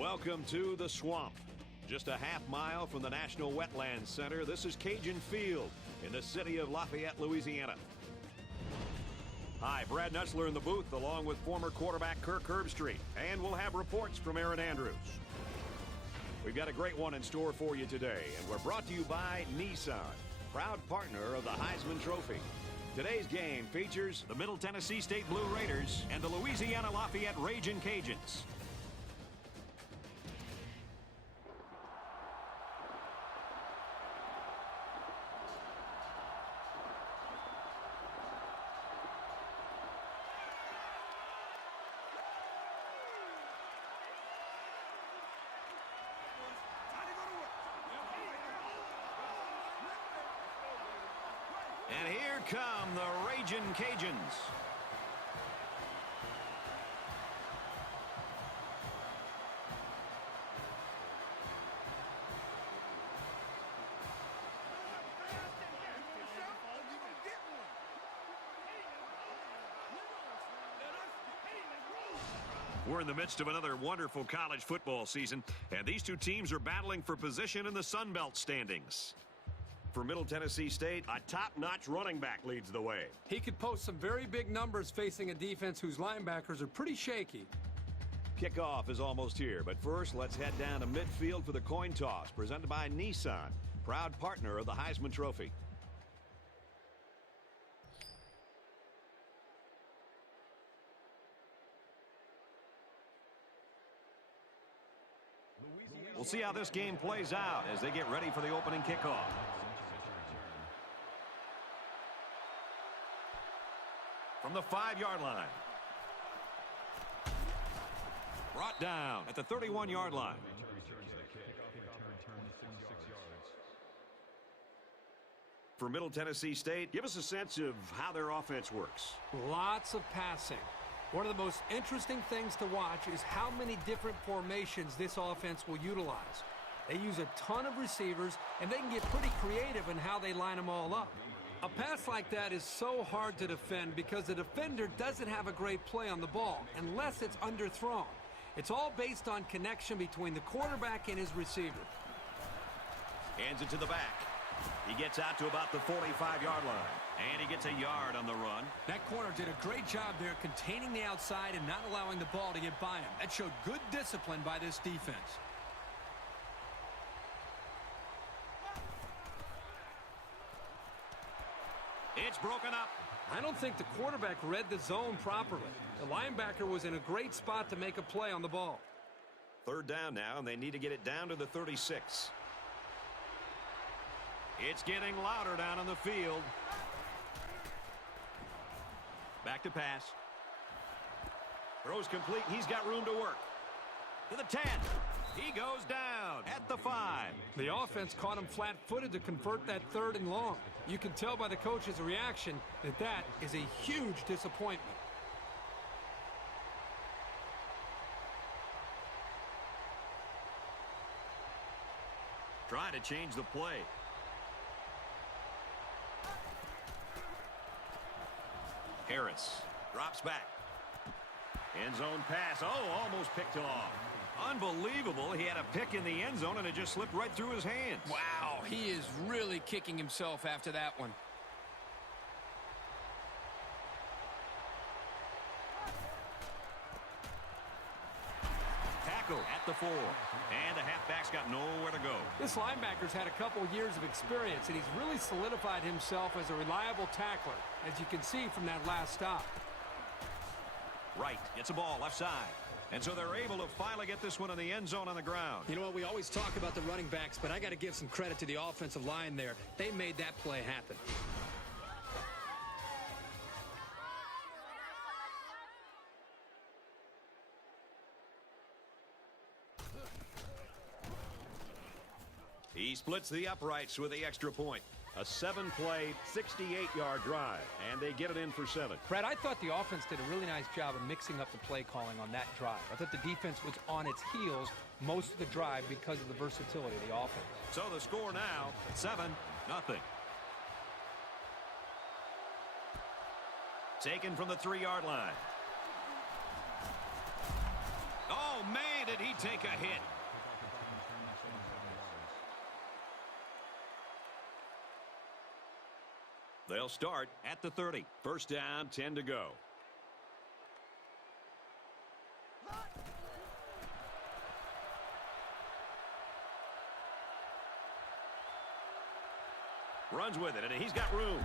Welcome to the Swamp. Just a half mile from the National Wetlands Center, this is Cajun Field in the city of Lafayette, Louisiana. Hi, Brad Nutzler in the booth, along with former quarterback Kirk Herbstreit, and we'll have reports from Aaron Andrews. We've got a great one in store for you today, and we're brought to you by Nissan, proud partner of the Heisman Trophy. Today's game features the Middle Tennessee State Blue Raiders and the Louisiana Lafayette Ragin' Cajuns. And here come the Ragin' Cajuns. We're in the midst of another wonderful college football season, and these two teams are battling for position in the Sun Belt standings. For Middle Tennessee State, a top-notch running back leads the way. He could post some very big numbers facing a defense whose linebackers are pretty shaky. Kickoff is almost here, but first, let's head down to midfield for the coin toss, presented by Nissan, proud partner of the Heisman Trophy. We'll see how this game plays out as they get ready for the opening kickoff. From the 5-yard line. Brought down at the 31-yard line. For Middle Tennessee State, give us a sense of how their offense works. Lots of passing. One of the most interesting things to watch is how many different formations this offense will utilize. They use a ton of receivers, and they can get pretty creative in how they line them all up. A pass like that is so hard to defend because the defender doesn't have a great play on the ball unless it's underthrown. It's all based on connection between the quarterback and his receiver. Hands it to the back. He gets out to about the 45-yard line, and he gets a yard on the run. That corner did a great job there containing the outside and not allowing the ball to get by him. That showed good discipline by this defense. It's broken up. I don't think the quarterback read the zone properly. The linebacker was in a great spot to make a play on the ball. Third down now, and they need to get it down to the 36. It's getting louder down on the field. Back to pass. Throws complete. He's got room to work. To the 10. He goes down at the 5. The offense caught him flat-footed to convert that 3rd and long. You can tell by the coach's reaction that that is a huge disappointment. Trying to change the play. Harris drops back. End zone pass. Oh, almost picked off. Unbelievable. He had a pick in the end zone, and it just slipped right through his hands. Wow, he is really kicking himself after that one. Tackle at the 4. And the halfback's got nowhere to go. This linebacker's had a couple years of experience, and he's really solidified himself as a reliable tackler, as you can see from that last stop. Right, gets a ball left side. And so they're able to finally get this one in the end zone on the ground. You know what, we always talk about the running backs, but I got to give some credit to the offensive line there. They made that play happen. He splits the uprights with the extra point. A 7-play, 68-yard drive, and they get it in for 7. Brad, I thought the offense did a really nice job of mixing up the play calling on that drive. I thought the defense was on its heels most of the drive because of the versatility of the offense. So the score now, 7-0. Taken from the 3-yard line. Oh, man, did he take a hit. They'll start at the 30. First down, 10 to go. Runs with it, and he's got room.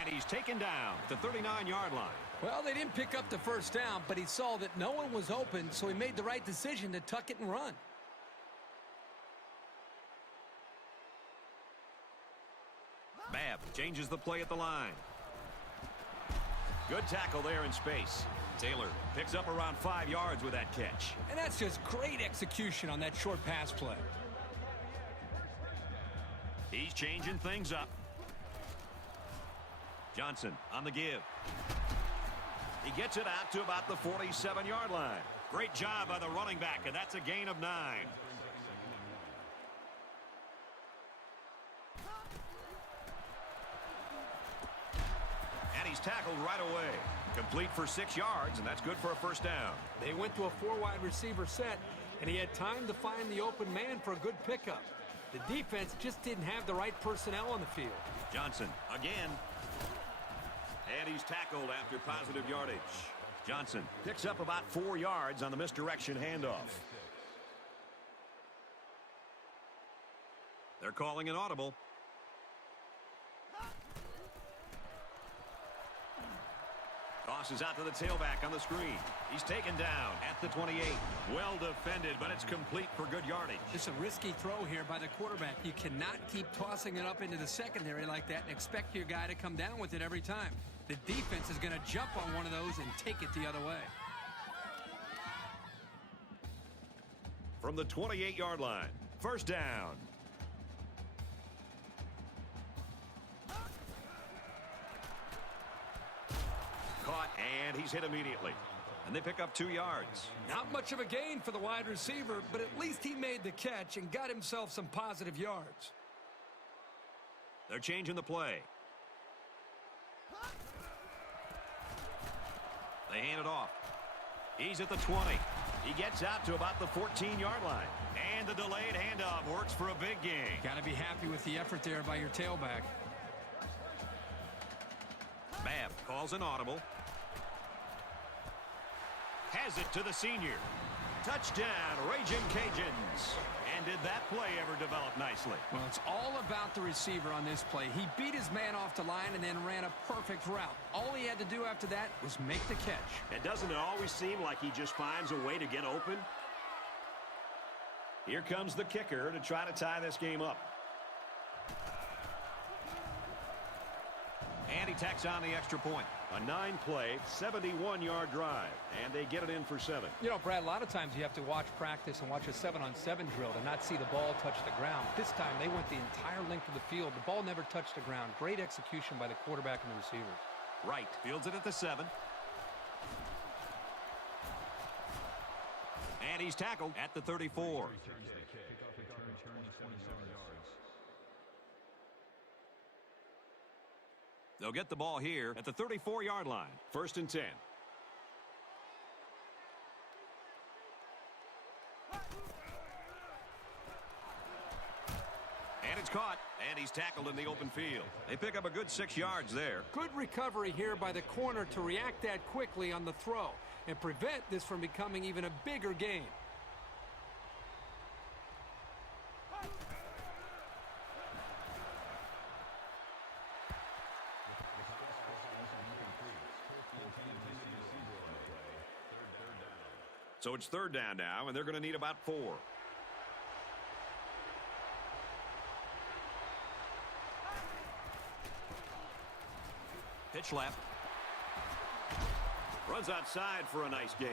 And he's taken down at the 39-yard line. Well, they didn't pick up the first down, but he saw that no one was open, so he made the right decision to tuck it and run. Babb changes the play at the line. Good tackle there in space. Taylor picks up around 5 yards with that catch. And that's just great execution on that short pass play. He's changing things up. Johnson on the give. He gets it out to about the 47-yard line. Great job by the running back, and that's a gain of 9. And he's tackled right away. Complete for 6 yards, and that's good for a first down. They went to a 4-wide receiver set, and he had time to find the open man for a good pickup. The defense just didn't have the right personnel on the field. Johnson again. And he's tackled after positive yardage. Johnson picks up about 4 yards on the misdirection handoff. They're calling an audible. Tosses out to the tailback on the screen. He's taken down at the 28. Well defended, but it's complete for good yardage. It's a risky throw here by the quarterback. You cannot keep tossing it up into the secondary like that and expect your guy to come down with it every time. The defense is going to jump on one of those and take it the other way. From the 28-yard line, first down. Caught, and he's hit immediately. And they pick up 2 yards. Not much of a gain for the wide receiver, but at least he made the catch and got himself some positive yards. They're changing the play. They hand it off. He's at the 20. He gets out to about the 14-yard line. And the delayed handoff works for a big gain. Got to be happy with the effort there by your tailback. Babb calls an audible. Has it to the senior. Touchdown, Ragin' Cajuns. And did that play ever develop nicely? Well, it's all about the receiver on this play. He beat his man off the line and then ran a perfect route. All he had to do after that was make the catch. And doesn't it always seem like he just finds a way to get open? Here comes the kicker to try to tie this game up. And he tacks on the extra point. A 9-play, 71-yard drive. And they get it in for 7. You know, Brad, a lot of times you have to watch practice and watch a 7-on-7 drill to not see the ball touch the ground. This time they went the entire length of the field. The ball never touched the ground. Great execution by the quarterback and the receivers. Wright fields it at the 7. And he's tackled at the 34. They'll get the ball here at the 34-yard line. First and 10. And it's caught, and he's tackled in the open field. They pick up a good 6 yards there. Good recovery here by the corner to react that quickly on the throw and prevent this from becoming even a bigger game. So it's third down now, and they're going to need about 4. Pitch left. Runs outside for a nice gain.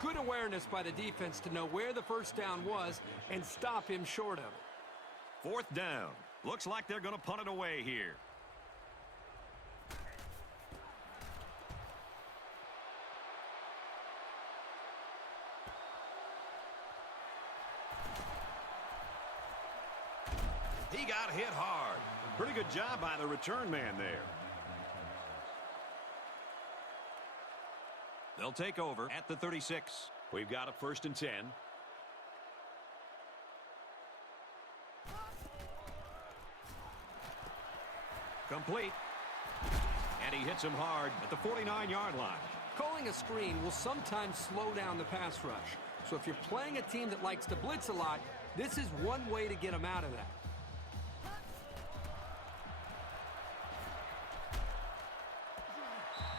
Good awareness by the defense to know where the first down was and stop him short of it. Fourth down. Looks like they're going to punt it away here. He got hit hard. Pretty good job by the return man there. They'll take over at the 36. We've got a first and 10. Complete. And he hits him hard at the 49-yard line. Calling a screen will sometimes slow down the pass rush. So if you're playing a team that likes to blitz a lot, this is one way to get them out of that.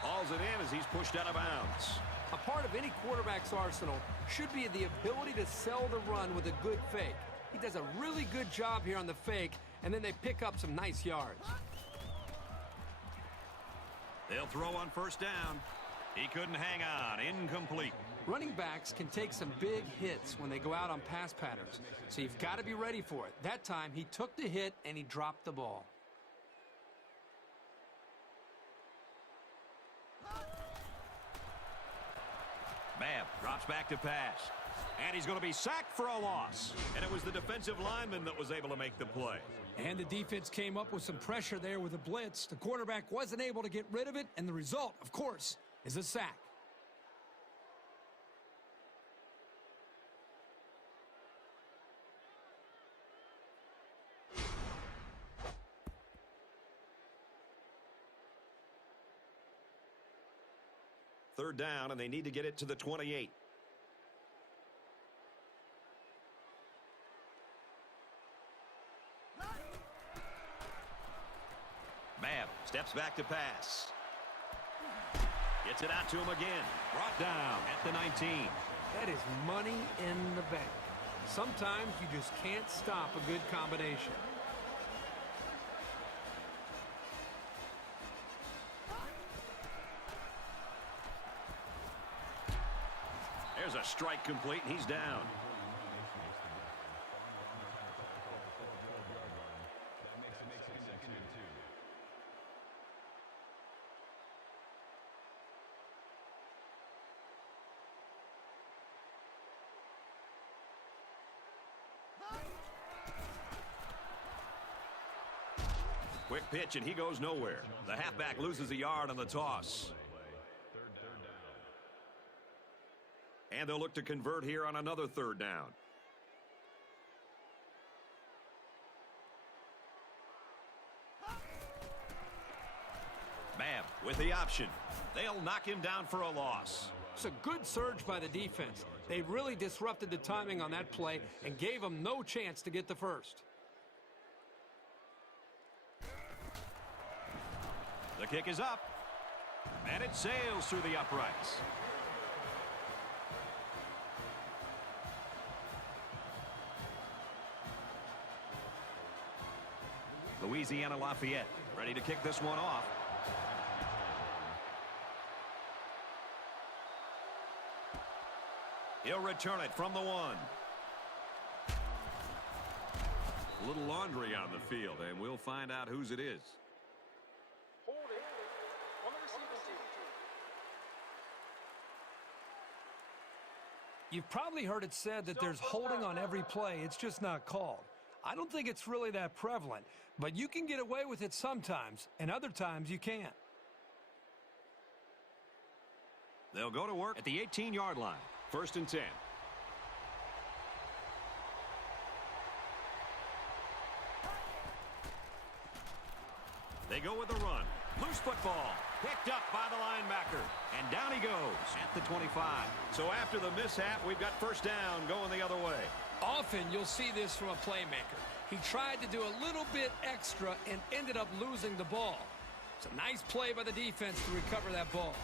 Hauls it in as he's pushed out of bounds. A part of any quarterback's arsenal should be the ability to sell the run with a good fake. He does a really good job here on the fake, and then they pick up some nice yards. They'll throw on first down. He couldn't hang on. Incomplete. Running backs can take some big hits when they go out on pass patterns, so you've got to be ready for it. That time, he took the hit and he dropped the ball. Babb drops back to pass. And he's going to be sacked for a loss. And it was the defensive lineman that was able to make the play. And the defense came up with some pressure there with a blitz. The quarterback wasn't able to get rid of it, and the result, of course, is a sack. Third down, and they need to get it to the 28. Babb steps back to pass. Gets it out to him again. Brought down at the 19. That is money in the bank. Sometimes you just can't stop a good combination. There's a strike complete, and he's down. Quick pitch, and he goes nowhere. The halfback loses a yard on the toss. And they'll look to convert here on another third down. Babb with the option. They'll knock him down for a loss. It's a good surge by the defense. They really disrupted the timing on that play and gave them no chance to get the first. The kick is up. And it sails through the uprights. Louisiana Lafayette ready to kick this one off. He'll return it from the 1. A little laundry on the field, and we'll find out whose it is. You've probably heard it said that there's holding on every play. It's just not called. I don't think it's really that prevalent, but you can get away with it sometimes, and other times you can't. They'll go to work at the 18-yard line. First and 10. They go with the run. Loose football. Picked up by the linebacker. And down he goes at the 25. So after the mishap, we've got first down going the other way. Often you'll see this from a playmaker. He tried to do a little bit extra and ended up losing the ball. It's a nice play by the defense to recover that ball.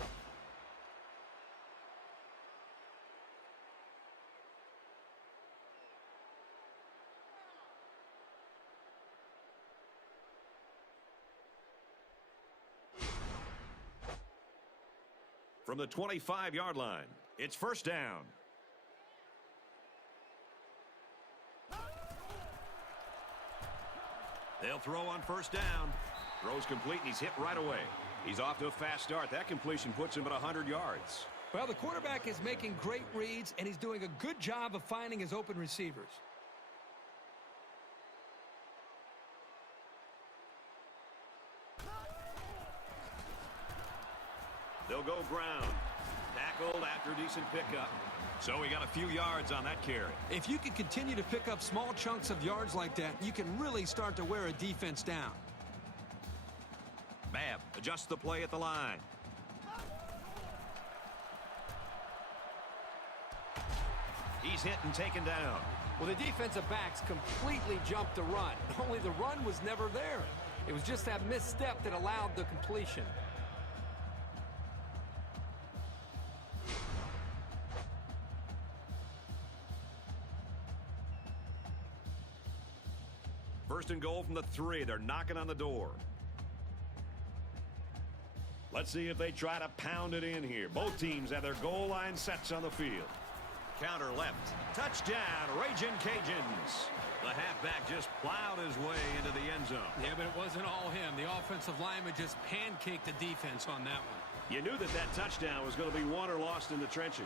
From the 25-yard line, it's first down. They'll throw on first down. Throws complete, and he's hit right away. He's off to a fast start. That completion puts him at 100 yards. Well, the quarterback is making great reads, and he's doing a good job of finding his open receivers. They'll go ground. Tackled after a decent pickup. So he got a few yards on that carry. If you can continue to pick up small chunks of yards like that, you can really start to wear a defense down. Babb adjusts the play at the line. He's hit and taken down. Well, the defensive backs completely jumped the run. Only the run was never there. It was just that misstep that allowed the completion. First and goal from the 3. They're knocking on the door. Let's see if they try to pound it in here. Both teams have their goal line sets on the field. Counter left. Touchdown, Ragin' Cajuns. The halfback just plowed his way into the end zone. Yeah, but it wasn't all him. The offensive lineman just pancaked the defense on that one. You knew that that touchdown was going to be won or lost in the trenches.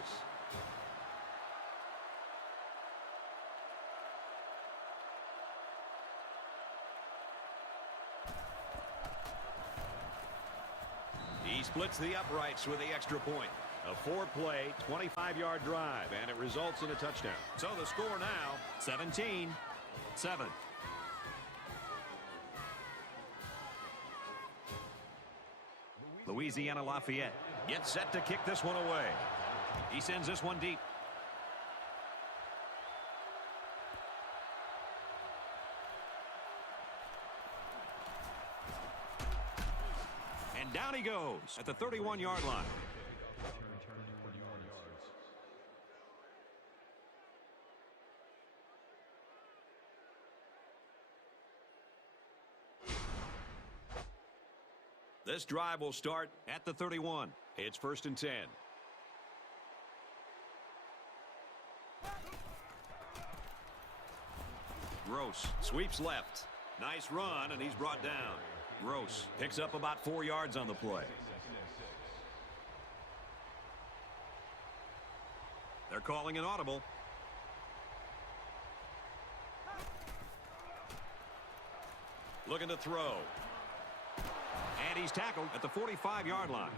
He splits the uprights with the extra point. A 4-play, 25-yard drive, and it results in a touchdown. So the score now, 17-7. Louisiana Lafayette gets set to kick this one away. He sends this one deep. And down he goes at the 31-yard line. This drive will start at the 31. It's 1st and 10. Gross sweeps left. Nice run, and he's brought down. Gross picks up about 4 yards on the play. They're calling an audible. Looking to throw. And he's tackled at the 45-yard line.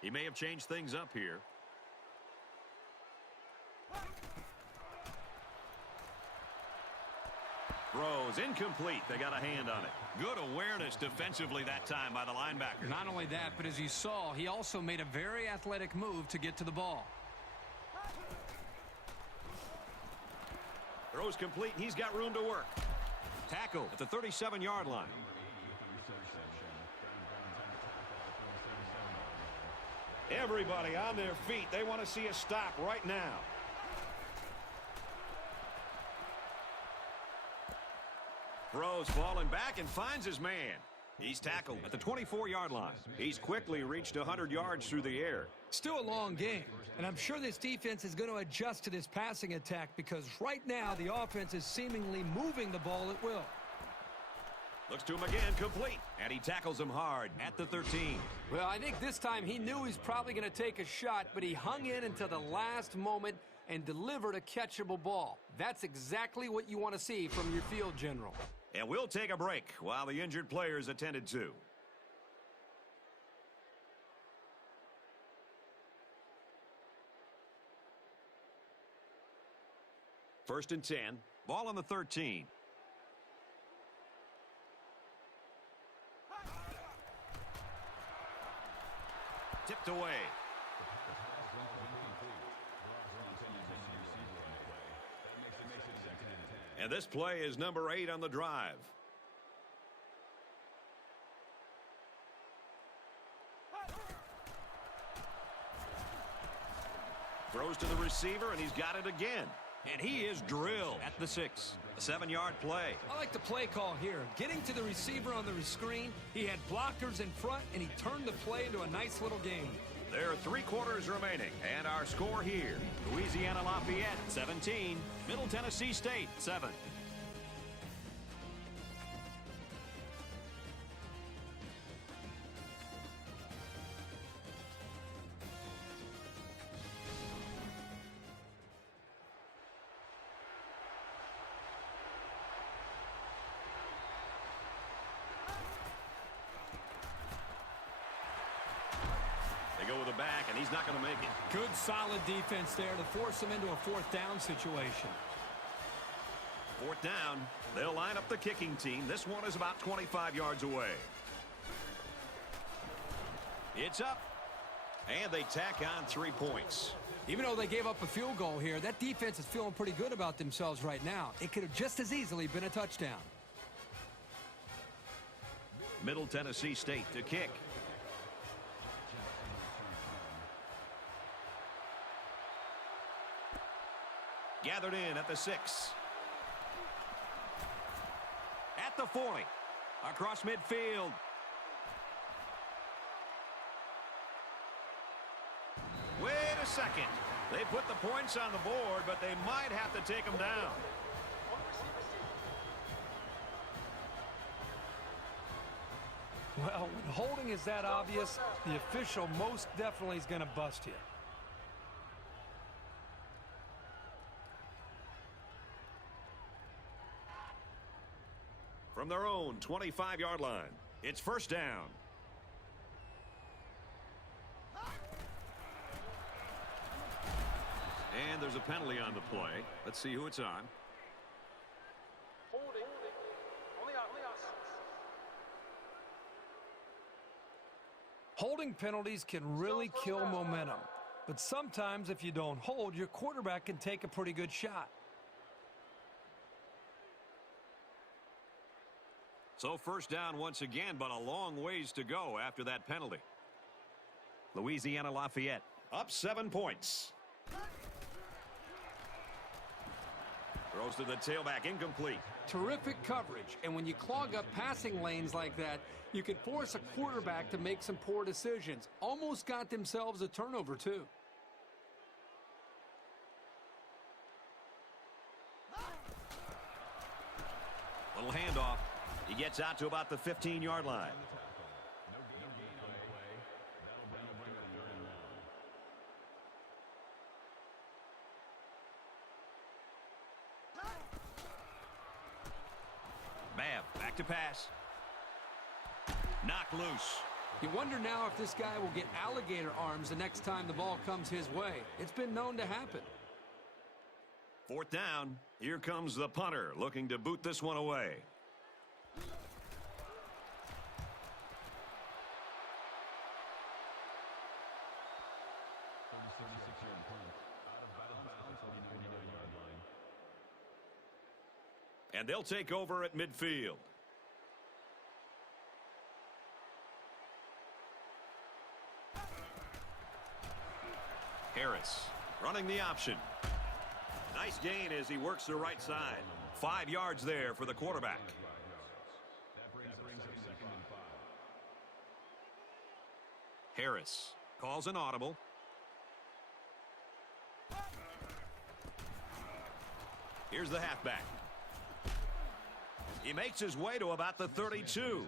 He may have changed things up here. Throws incomplete. They got a hand on it. Good awareness defensively that time by the linebacker. Not only that, but as you saw, he also made a very athletic move to get to the ball. Throws complete, and he's got room to work. Tackle at the 37-yard line. Everybody on their feet. They want to see a stop right now. Throws falling back and finds his man. He's tackled at the 24-yard line. He's quickly reached 100 yards through the air. Still a long game, and I'm sure this defense is going to adjust to this passing attack because right now the offense is seemingly moving the ball at will. Looks to him again, complete, and he tackles him hard at the 13. Well, I think this time he knew he was probably going to take a shot, but he hung in until the last moment and delivered a catchable ball. That's exactly what you want to see from your field general. And we'll take a break while the injured players attended to. First and 10. Ball on the 13. Tipped away. And this play is number 8 on the drive. Throws to the receiver, and he's got it again. And he is drilled at the 6. A 7-yard play. I like the play call here. Getting to the receiver on the screen, he had blockers in front, and he turned the play into a nice little game. There are 3 quarters remaining, and our score here. Louisiana Lafayette, 17. Middle Tennessee State, 7. They go with the back, and He's not going to make it. Good, solid defense there to force him into a fourth down situation. Fourth down. They'll line up the kicking team. This one is about 25 yards away. It's up. And they tack on 3 points. Even though they gave up a field goal here, that defense is feeling pretty good about themselves right now. It could have just as easily been a touchdown. Middle Tennessee State to kick. Gathered in at the 6. At the 40. Across midfield. Wait a second. They put the points on the board, but they might have to take them down. Well, when holding is that obvious, the official most definitely is going to bust you. From their own 25-yard line, it's first down. And there's a penalty on the play. Let's see who it's on. Holding. Only us. Holding penalties can really kill momentum. But sometimes if you don't hold, your quarterback can take a pretty good shot. So first down once again, but a long ways to go after that penalty. Louisiana Lafayette up 7 points. Throws to the tailback, incomplete. Terrific coverage, and when you clog up passing lanes like that, you can force a quarterback to make some poor decisions. Almost got themselves a turnover, too. Little handoff. He gets out to about the 15-yard line. Back to pass. Knocked loose. You wonder now if this guy will get alligator arms the next time the ball comes his way. It's been known to happen. Fourth down. Here comes the punter looking to boot this one away. And they'll take over at midfield. Harris running the option. Nice gain as he works the right side. 5 yards there for the quarterback. Harris calls an audible. Here's the halfback. He makes his way to about the 32.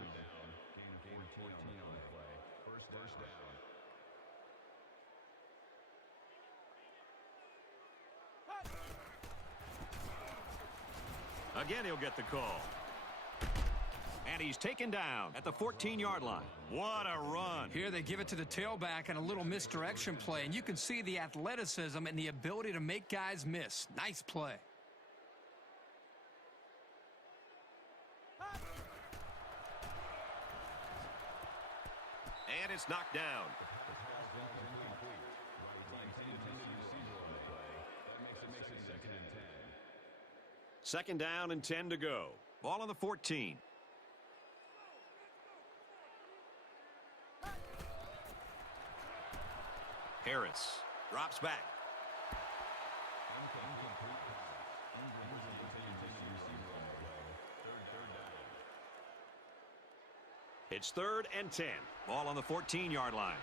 Again, he'll get the call. And he's taken down at the 14-yard line. What a run. Here they give it to the tailback and a little misdirection play, and you can see the athleticism and the ability to make guys miss. Nice play. And it's knocked down. Second down and 10 to go. Ball on the 14. Harris drops back. It's 3rd and 10. Ball on the 14-yard line.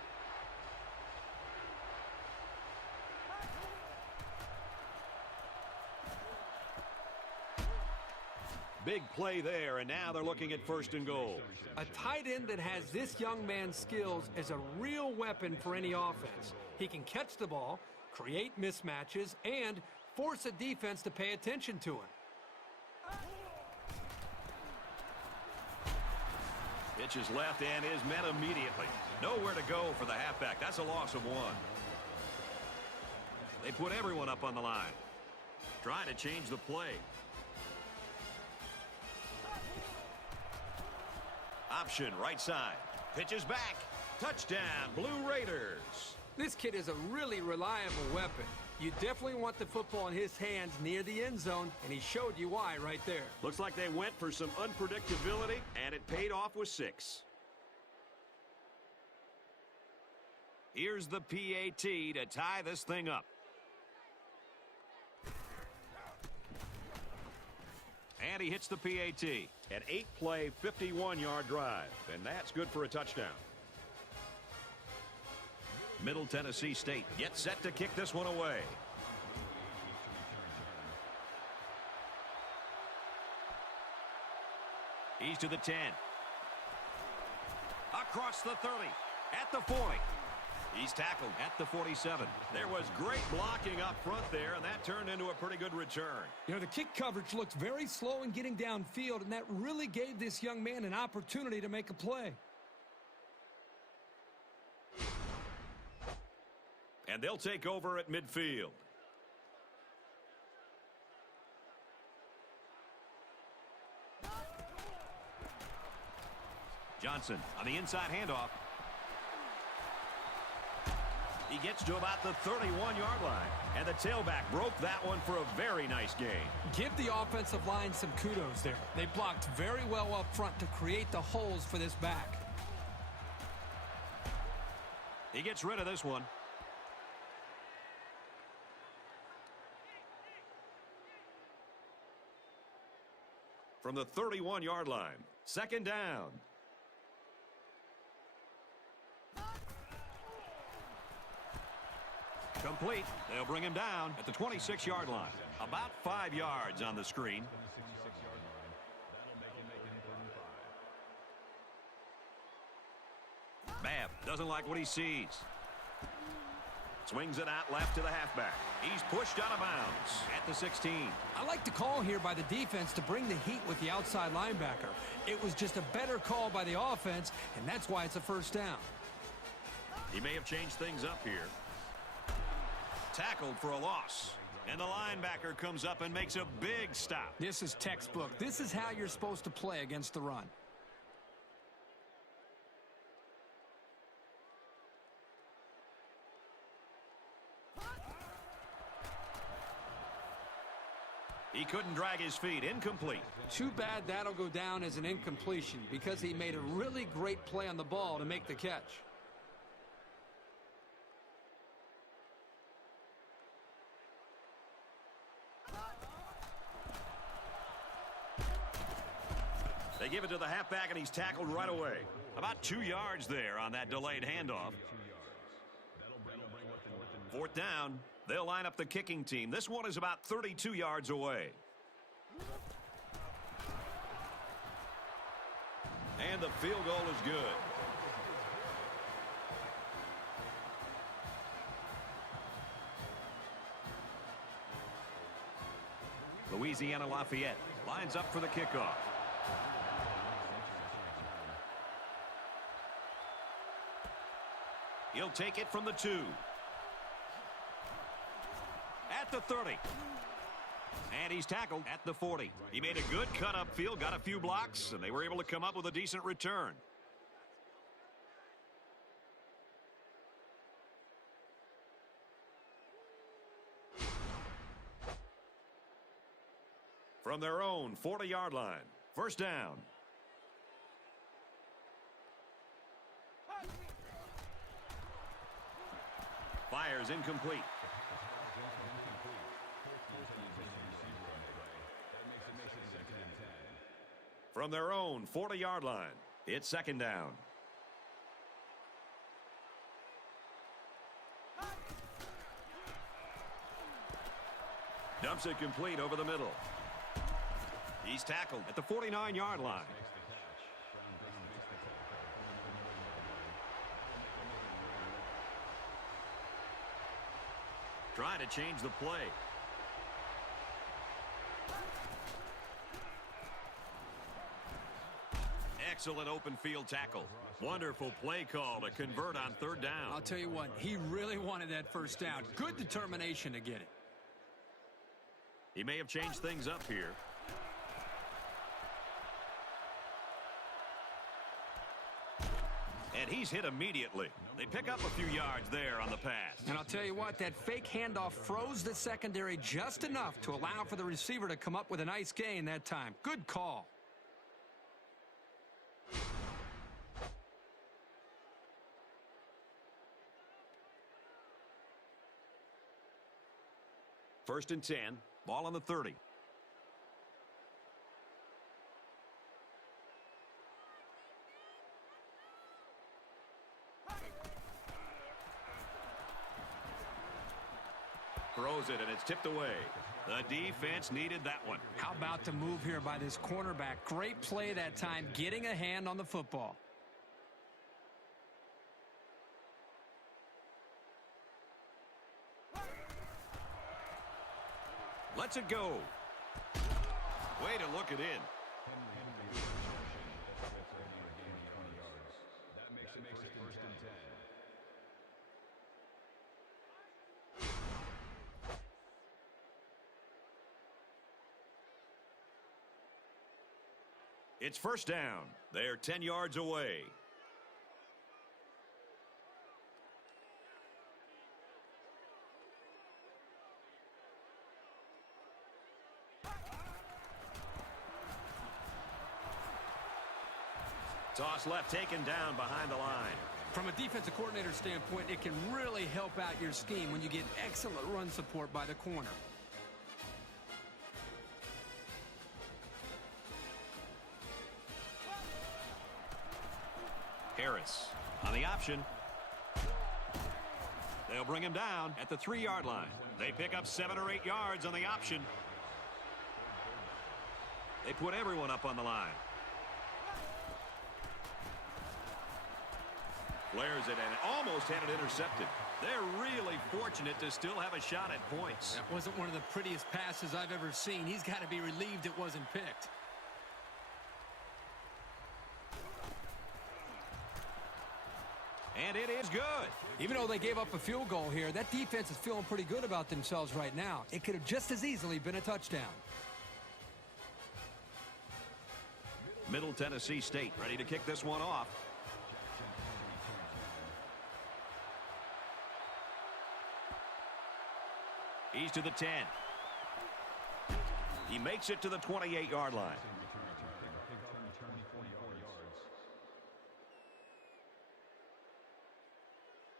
Big play there, and now they're looking at 1st and goal. A tight end that has this young man's skills is a real weapon for any offense. He can catch the ball, create mismatches, and force a defense to pay attention to him. Pitch is left and is met immediately. Nowhere to go for the halfback. That's a loss of 1. They put everyone up on the line. Trying to change the play. Option right side. Pitches back. Touchdown, Blue Raiders. This kid is a really reliable weapon. You definitely want the football in his hands near the end zone, and he showed you why right there. Looks like they went for some unpredictability, and it paid off with 6. Here's the PAT to tie this thing up. And he hits the PAT. An 8-play, 51-yard drive, and that's good for a touchdown. Middle Tennessee State gets set to kick this one away. He's to the 10. Across the 30. At the 40. He's tackled at the 47. There was great blocking up front there, and that turned into a pretty good return. You know, the kick coverage looked very slow in getting downfield, and that really gave this young man an opportunity to make a play. And they'll take over at midfield. Johnson on the inside handoff. He gets to about the 31-yard line. And the tailback broke that one for a very nice gain. Give the offensive line some kudos there. They blocked very well up front to create the holes for this back. He gets rid of this one. From the 31-yard line. Second down. Complete. They'll bring him down at the 26-yard line. About 5 yards on the screen. Babb doesn't like what he sees. Swings it out left to the halfback. He's pushed out of bounds at the 16. I like the call here by the defense to bring the heat with the outside linebacker. It was just a better call by the offense, and that's why it's a first down. He may have changed things up here. Tackled for a loss. And the linebacker comes up and makes a big stop. This is textbook. This is how you're supposed to play against the run. He couldn't drag his feet. Incomplete. Too bad that'll go down as an incompletion because he made a really great play on the ball to make the catch. They give it to the halfback, and he's tackled right away. About 2 yards there on that delayed handoff. Fourth down. They'll line up the kicking team. This one is about 32 yards away. And the field goal is good. Louisiana Lafayette lines up for the kickoff. He'll take it from the 2. At the 30. And he's tackled at the 40. He made a good cut upfield, got a few blocks, and they were able to come up with a decent return. From their own 40-yard line. First down. Fires incomplete. From their own 40-yard line, it's second down. Dumps it complete over the middle. He's tackled at the 49-yard line. Trying to change the play. Excellent open field tackle. Wonderful play call to convert on third down. I'll tell you what, he really wanted that first down. Good determination to get it. He may have changed things up here. And he's hit immediately. They pick up a few yards there on the pass. And I'll tell you what, that fake handoff froze the secondary just enough to allow for the receiver to come up with a nice gain that time. Good call. First and 10. Ball on the 30. Throws it, and it's tipped away. The defense needed that one. How about the move here by this cornerback? Great play that time, getting a hand on the football. Lets it go. Way to look it in. That makes it first and 10. It's first down. They're 10 yards away. Toss left, taken down behind the line. From a defensive coordinator standpoint, it can really help out your scheme when you get excellent run support by the corner. Harris on the option. They'll bring him down at the 3-yard line. They pick up 7 or 8 yards on the option. They put everyone up on the line. Flares it and almost had it intercepted. They're really fortunate to still have a shot at points. That wasn't one of the prettiest passes I've ever seen. He's got to be relieved it wasn't picked. And it is good. Even though they gave up a field goal here, that defense is feeling pretty good about themselves right now. It could have just as easily been a touchdown. Middle Tennessee State ready to kick this one off. He's to the 10. He makes it to the 28-yard line.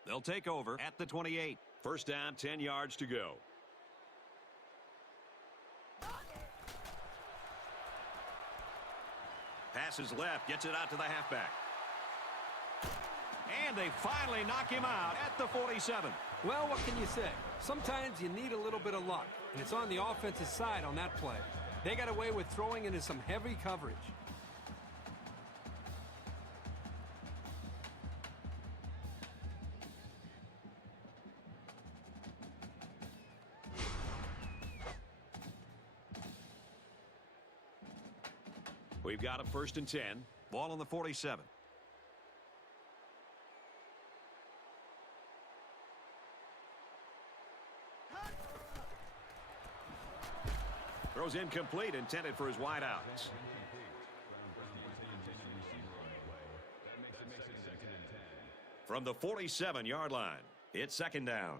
They'll take over at the 28. First down, 10 yards to go. Passes left, gets it out to the halfback. And they finally knock him out at the 47. Well, what can you say? Sometimes you need a little bit of luck, and it's on the offensive side on that play. They got away with throwing into some heavy coverage. We've got a first and 10. Ball on the 47. Throws incomplete, intended for his wideouts. From the 47-yard line, it's second down.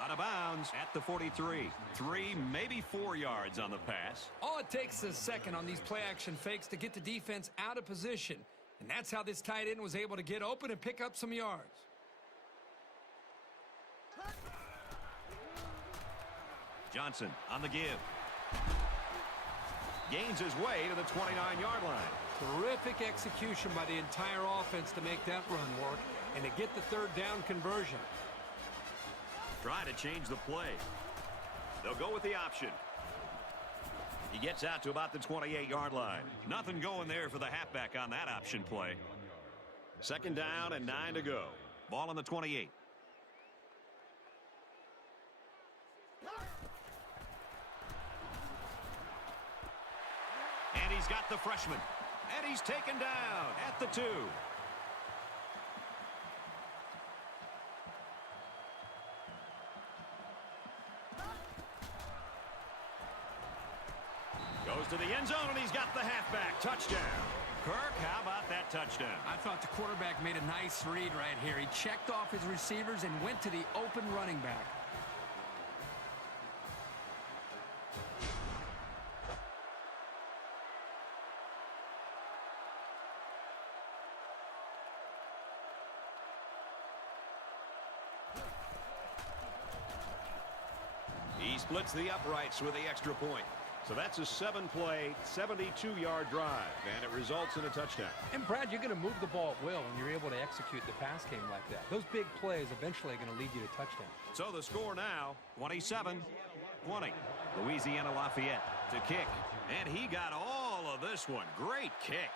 Out of bounds at the 43. 3, maybe 4 yards on the pass. All it takes is a second on these play-action fakes to get the defense out of position. And that's how this tight end was able to get open and pick up some yards. Johnson on the give. Gains his way to the 29-yard line. Terrific execution by the entire offense to make that run work and to get the third down conversion. Try to change the play. They'll go with the option. He gets out to about the 28-yard line. Nothing going there for the halfback on that option play. Second down and 9 to go. Ball on the 28. he's got the freshman. And he's taken down at the 2. Goes to the end zone, and he's got the halfback. Touchdown. Kirk, how about that touchdown? I thought the quarterback made a nice read right here. He checked off his receivers and went to the open running back. He splits the uprights with the extra point. So that's a 7-play, 72-yard drive, and it results in a touchdown. And, Brad, you're going to move the ball at will when you're able to execute the pass game like that. Those big plays eventually are going to lead you to touchdown. So the score now, 27-20. Louisiana Lafayette to kick. And he got all of this one. Great kick.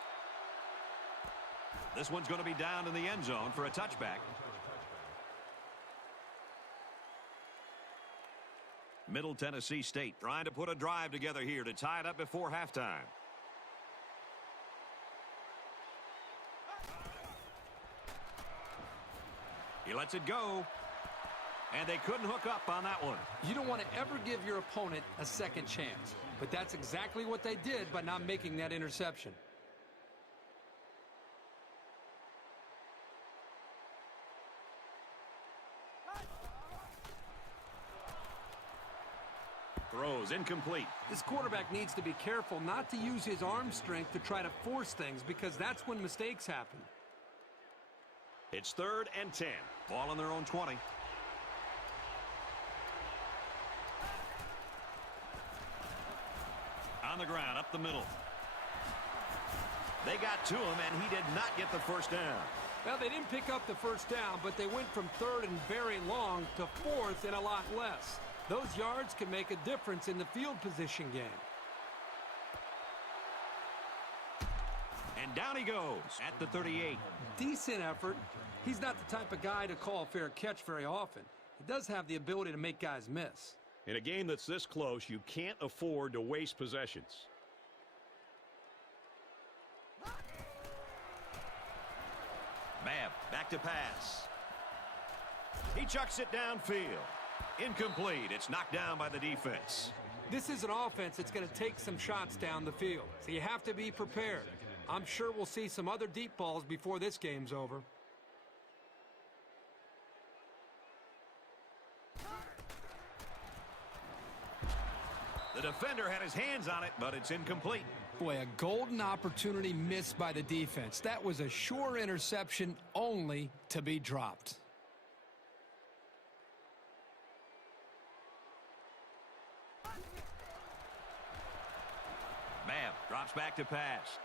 This one's going to be down in the end zone for a touchback. Middle Tennessee State trying to put a drive together here to tie it up before halftime. He lets it go. And they couldn't hook up on that one. You don't want to ever give your opponent a second chance. But that's exactly what they did by not making that interception. Throws incomplete. This quarterback needs to be careful not to use his arm strength to try to force things, because that's when mistakes happen. It's 3rd and 10. Ball on their own 20. On the ground, up the middle. They got to him, and he did not get the first down. Well, they didn't pick up the first down, but they went from 3rd and very long to 4th and a lot less. Those yards can make a difference in the field position game. And down he goes at the 38. Decent effort. He's not the type of guy to call a fair catch very often. He does have the ability to make guys miss. In a game that's this close, you can't afford to waste possessions. Babb back to pass. He chucks it downfield. Incomplete. It's knocked down by the defense. This is an offense that's going to take some shots down the field, so you have to be prepared. I'm sure we'll see some other deep balls before this game's over. The defender had his hands on it, but it's incomplete. Boy, a golden opportunity missed by the defense. That was a sure interception, only to be dropped. Babb drops back to pass.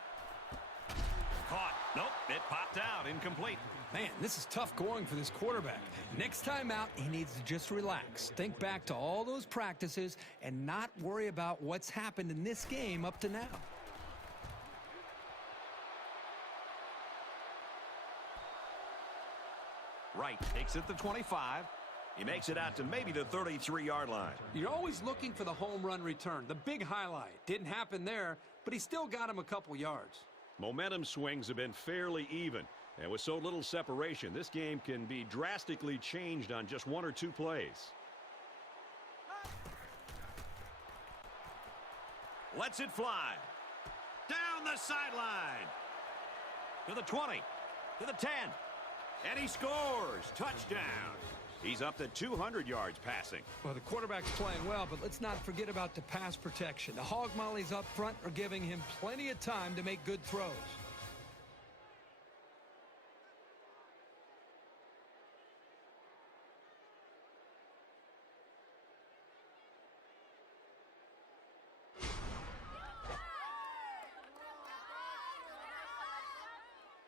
Caught. Nope, it popped out. Incomplete. Man, this is tough going for this quarterback. Next time out, he needs to just relax. Think back to all those practices and not worry about what's happened in this game up to now. Wright takes it to 25. He makes it out to maybe the 33-yard line. You're always looking for the home run return, the big highlight. Didn't happen there, but he still got him a couple yards. Momentum swings have been fairly even. And with so little separation, this game can be drastically changed on just 1 or 2 plays. Lets it fly. Down the sideline. To the 20. To the 10. And he scores. Touchdown. He's up to 200 yards passing. Well, the quarterback's playing well, but let's not forget about the pass protection. The hog mollies up front are giving him plenty of time to make good throws.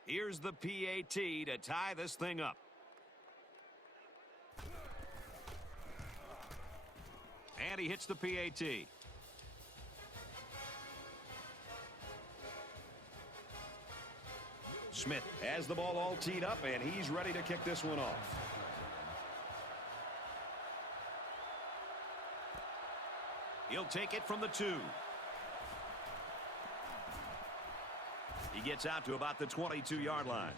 Here's the PAT to tie this thing up. And he hits the PAT. Smith has the ball all teed up, and he's ready to kick this one off. He'll take it from the 2. He gets out to about the 22-yard line.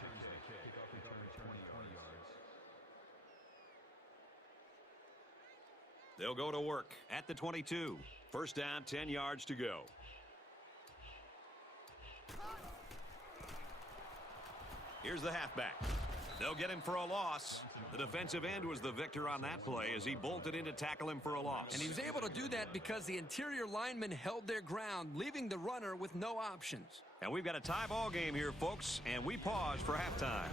They'll go to work at the 22. First down, 10 yards to go. Here's the halfback. They'll get him for a loss. The defensive end was the victor on that play as he bolted in to tackle him for a loss. And he was able to do that because the interior linemen held their ground, leaving the runner with no options. And we've got a tie ball game here, folks, and we pause for halftime.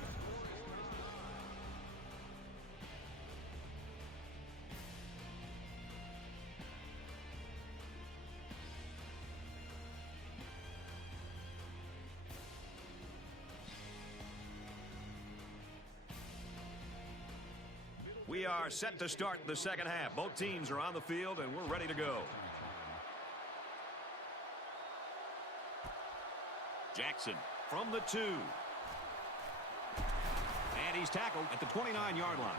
We are set to start the second half. Both teams are on the field, and we're ready to go. Jackson from the 2. And he's tackled at the 29-yard line.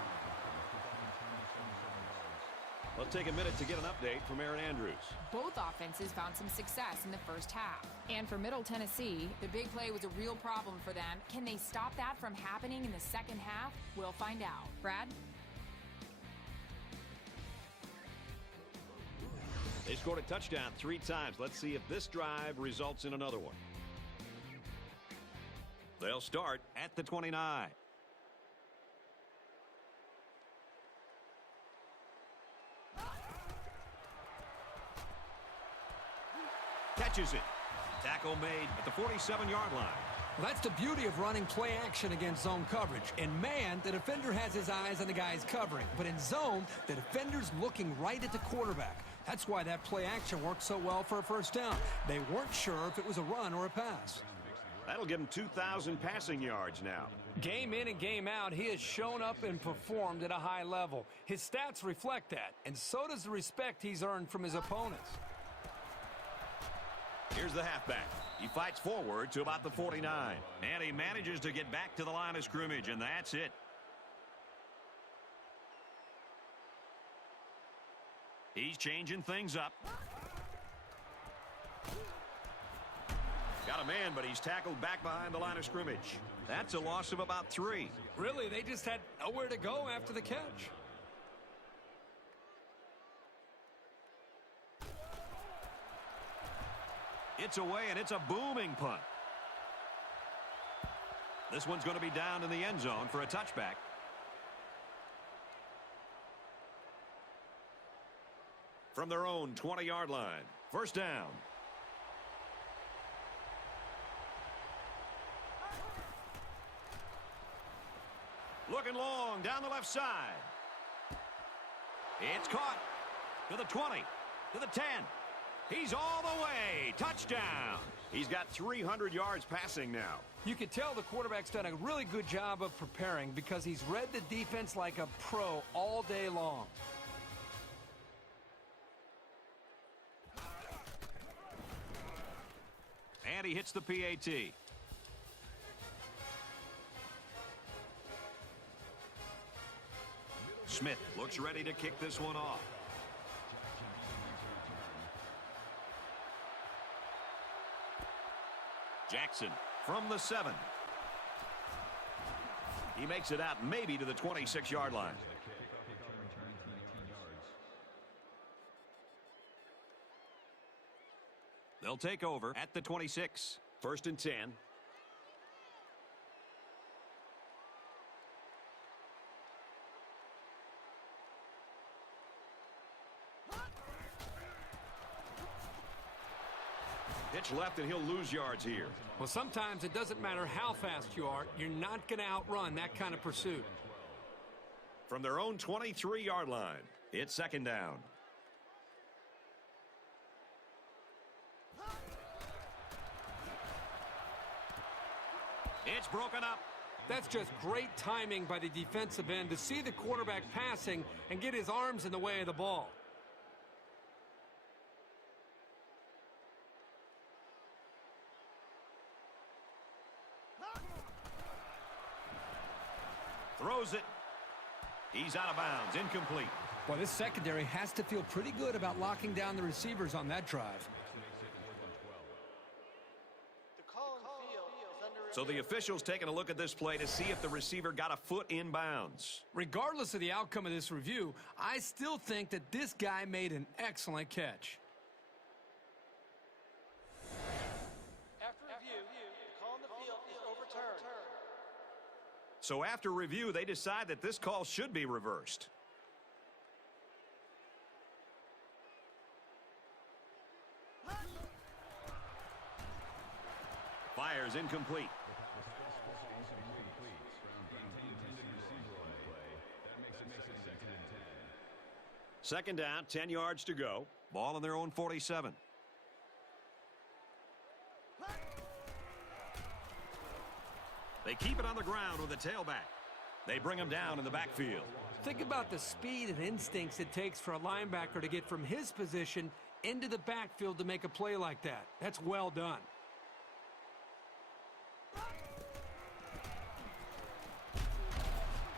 Let's take a minute to get an update from Erin Andrews. Both offenses found some success in the first half. And for Middle Tennessee, the big play was a real problem for them. Can they stop that from happening in the second half? We'll find out. Brad? They scored a touchdown 3 times. Let's see if this drive results in another one. They'll start at the 29. Catches it. Tackle made at the 47-yard line. Well, that's the beauty of running play action against zone coverage. In man, the defender has his eyes on the guy's covering. But in zone, the defender's looking right at the quarterback. That's why that play action worked so well for a first down. They weren't sure if it was a run or a pass. That'll give him 2,000 passing yards now. Game in and game out, he has shown up and performed at a high level. His stats reflect that, and so does the respect he's earned from his opponents. Here's the halfback. He fights forward to about the 49. And he manages to get back to the line of scrimmage, and that's it. He's changing things up. Got a man, but he's tackled back behind the line of scrimmage. That's a loss of about 3. Really, they just had nowhere to go after the catch. It's away, and it's a booming punt. This one's going to be down in the end zone for a touchback. From their own 20-yard line. First down. Looking long down the left side. It's caught to the 20, to the 10. He's all the way. Touchdown. He's got 300 yards passing now. You can tell the quarterback's done a really good job of preparing because he's read the defense like a pro all day long. And he hits the PAT. Smith looks ready to kick this one off. Jackson from the 7. He makes it out maybe to the 26-yard line. They'll take over at the 26. First and 10. Pitch left, and he'll lose yards here. Well, sometimes it doesn't matter how fast you are. You're not going to outrun that kind of pursuit. From their own 23-yard line, it's second down. It's broken up. That's just great timing by the defensive end to see the quarterback passing and get his arms in the way of the ball. Throws it. He's out of bounds. Incomplete. Well, this secondary has to feel pretty good about locking down the receivers on that drive. The call in the field So the official's taking a look at this play to see if the receiver got a foot in bounds. Regardless of the outcome of this review, I still think that this guy made an excellent catch. After review, the call on the field is overturned. So after review, they decide that this call should be reversed. Fires incomplete. Second down, 10 yards to go. Ball on their own 47. They keep it on the ground with the tailback. They bring him down in the backfield. Think about the speed and instincts it takes for a linebacker to get from his position into the backfield to make a play like that. That's well done.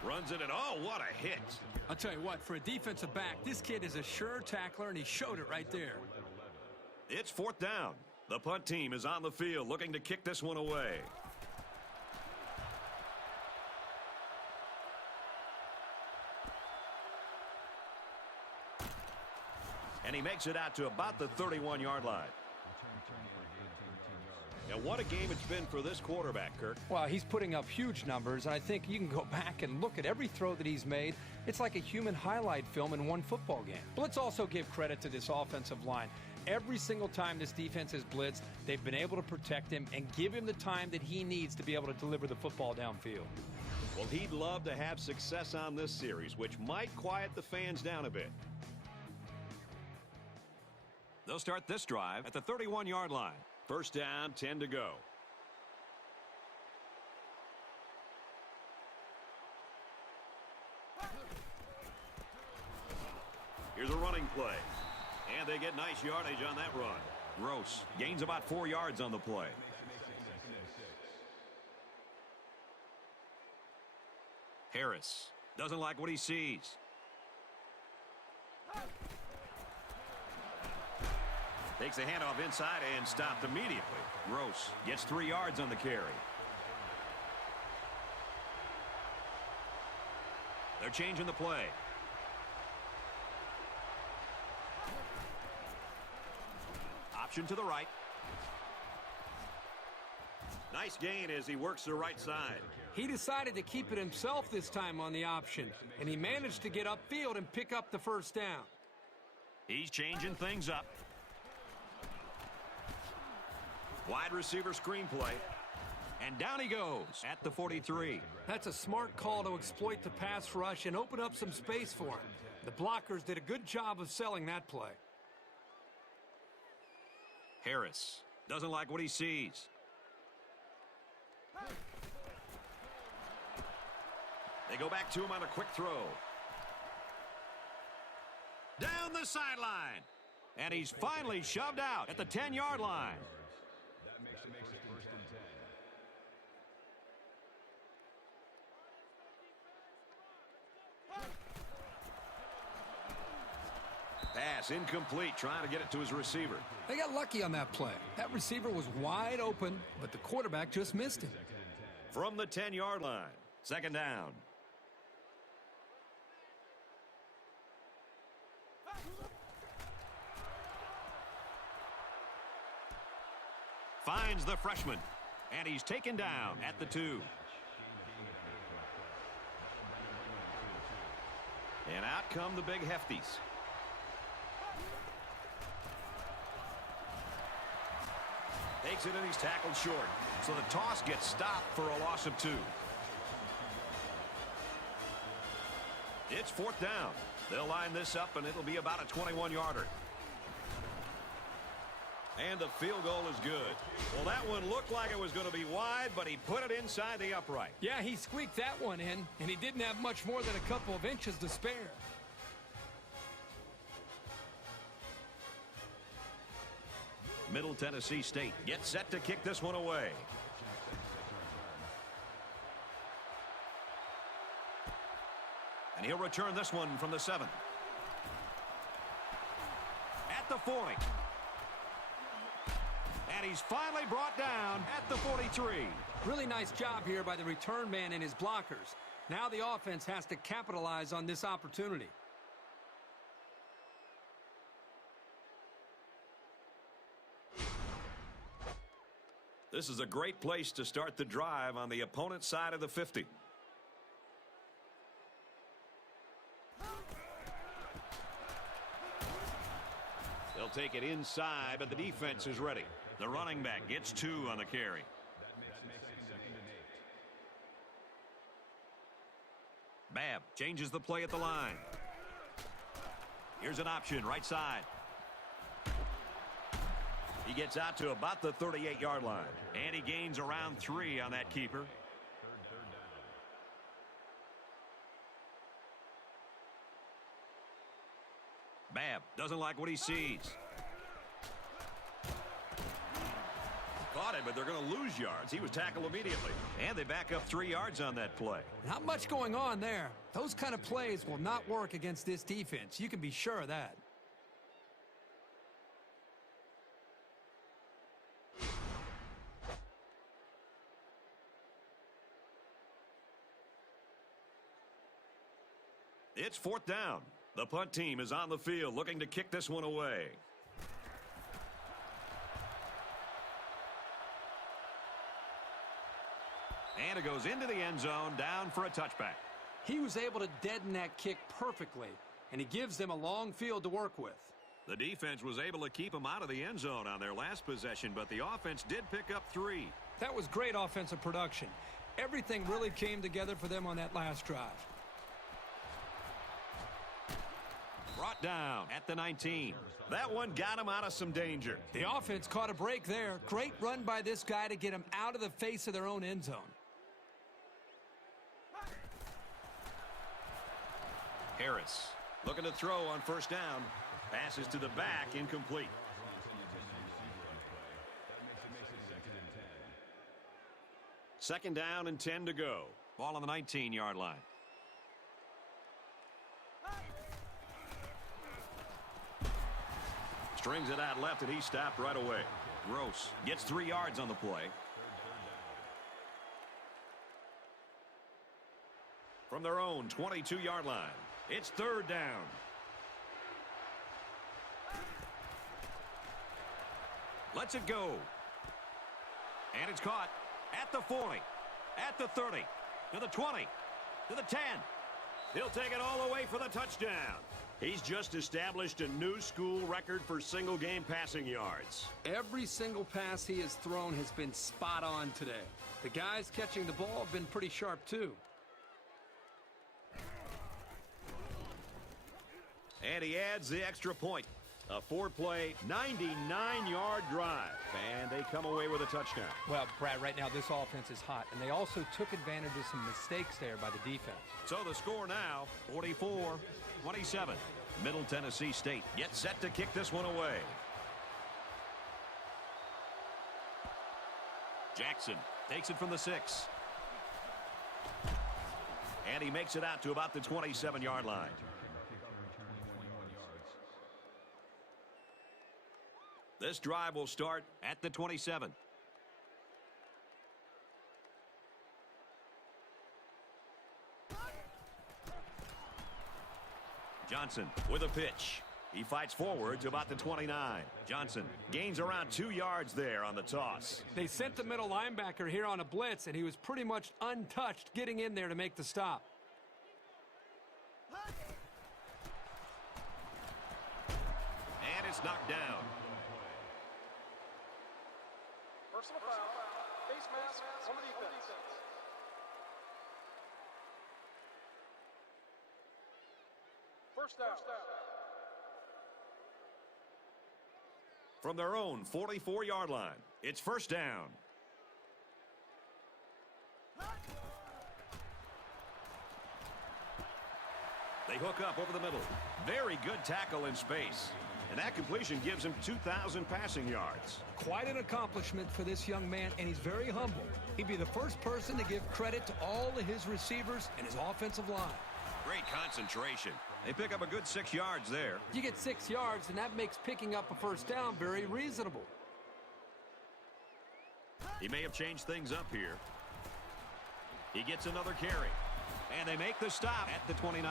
Runs it, and oh, what a hit. I'll tell you what, for a defensive back, this kid is a sure tackler, and he showed it right there. It's fourth down. The punt team is on the field looking to kick this one away. And he makes it out to about the 31-yard line. And what a game it's been for this quarterback, Kirk. Well, he's putting up huge numbers, and I think you can go back and look at every throw that he's made. It's like a human highlight film in one football game. But let's also give credit to this offensive line. Every single time this defense has blitzed, they've been able to protect him and give him the time that he needs to be able to deliver the football downfield. Well, he'd love to have success on this series, which might quiet the fans down a bit. They'll start this drive at the 31-yard line. First down, 10 to go. Here's a running play. And they get nice yardage on that run. Gross gains about 4 yards on the play. Harris doesn't like what he sees. Takes the handoff inside and stopped immediately. Gross gets 3 yards on the carry. They're changing the play. Option to the right. Nice gain as he works the right side. He decided to keep it himself this time on the option, and he managed to get upfield and pick up the first down. He's changing things up. Wide receiver screen play. And down he goes at the 43. That's a smart call to exploit the pass rush and open up some space for him. The blockers did a good job of selling that play. Harris doesn't like what he sees. They go back to him on a quick throw. Down the sideline. And he's finally shoved out at the 10-yard line. That makes it first and 10. Pass incomplete, trying to get it to his receiver. They got lucky on that play. That receiver was wide open, but the quarterback just missed him. From the 10-yard line, second down. Finds the freshman, and he's taken down at the 2. And out come the big hefties. Takes it and he's tackled short. So the toss gets stopped for a loss of 2. It's fourth down. They'll line this up and it'll be about a 21-yarder. And the field goal is good. Well, that one looked like it was going to be wide, but he put it inside the upright. Yeah, he squeaked that one in, and he didn't have much more than a couple of inches to spare. Middle Tennessee State gets set to kick this one away. And he'll return this one from the 7. At the 40. And he's finally brought down at the 43. Really nice job here by the return man and his blockers. Now the offense has to capitalize on this opportunity. This is a great place to start the drive on the opponent's side of the 50. They'll take it inside, but the defense is ready. The running back gets 2 on the carry. Babb changes the play at the line. Here's an option, right side. He gets out to about the 38-yard line. And he gains around 3 on that keeper. Babb doesn't like what he sees. Caught it, but they're going to lose yards. He was tackled immediately. And they back up 3 yards on that play. Not much going on there. Those kind of plays will not work against this defense. You can be sure of that. It's 4th down. The punt team is on the field looking to kick this one away. And it goes into the end zone, down for a touchback. He was able to deaden that kick perfectly, and he gives them a long field to work with. The defense was able to keep him out of the end zone on their last possession, but the offense did pick up 3. That was great offensive production. Everything really came together for them on that last drive. Brought down at the 19. That one got him out of some danger. The offense caught a break there. Great run by this guy to get him out of the face of their own end zone. Harris looking to throw on 1st down. Passes to the back, incomplete. Second down and 10 to go. Ball on the 19-yard line. Strings it out left, and he stopped right away. Gross gets 3 yards on the play. From their own 22-yard line, it's 3rd down. Lets it go. And it's caught at the 40, at the 30, to the 20, to the 10. He'll take it all the way for the touchdown. He's just established a new school record for single-game passing yards. Every single pass he has thrown has been spot on today. The guys catching the ball have been pretty sharp, too. And he adds the extra point. A 4-play, 99-yard drive. And they come away with a touchdown. Well, Brad, right now this offense is hot, and they also took advantage of some mistakes there by the defense. So the score now, 44-27. Middle Tennessee State gets set to kick this one away. Jackson takes it from the 6. And he makes it out to about the 27-yard line. This drive will start at the 27. Johnson with a pitch. He fights forward to about the 29. Johnson gains around 2 yards there on the toss. They sent the middle linebacker here on a blitz, and he was pretty much untouched getting in there to make the stop. And it's knocked down. Personal foul. Face mask on the defense. First down. From their own 44-yard line, it's 1st down. They hook up over the middle. Very good tackle in space. And that completion gives him 2,000 passing yards. Quite an accomplishment for this young man, and he's very humble. He'd be the first person to give credit to all of his receivers and his offensive line. Great concentration. They pick up a good 6 yards there. You get 6 yards, and that makes picking up a first down very reasonable. He may have changed things up here. He gets another carry. And they make the stop at the 29.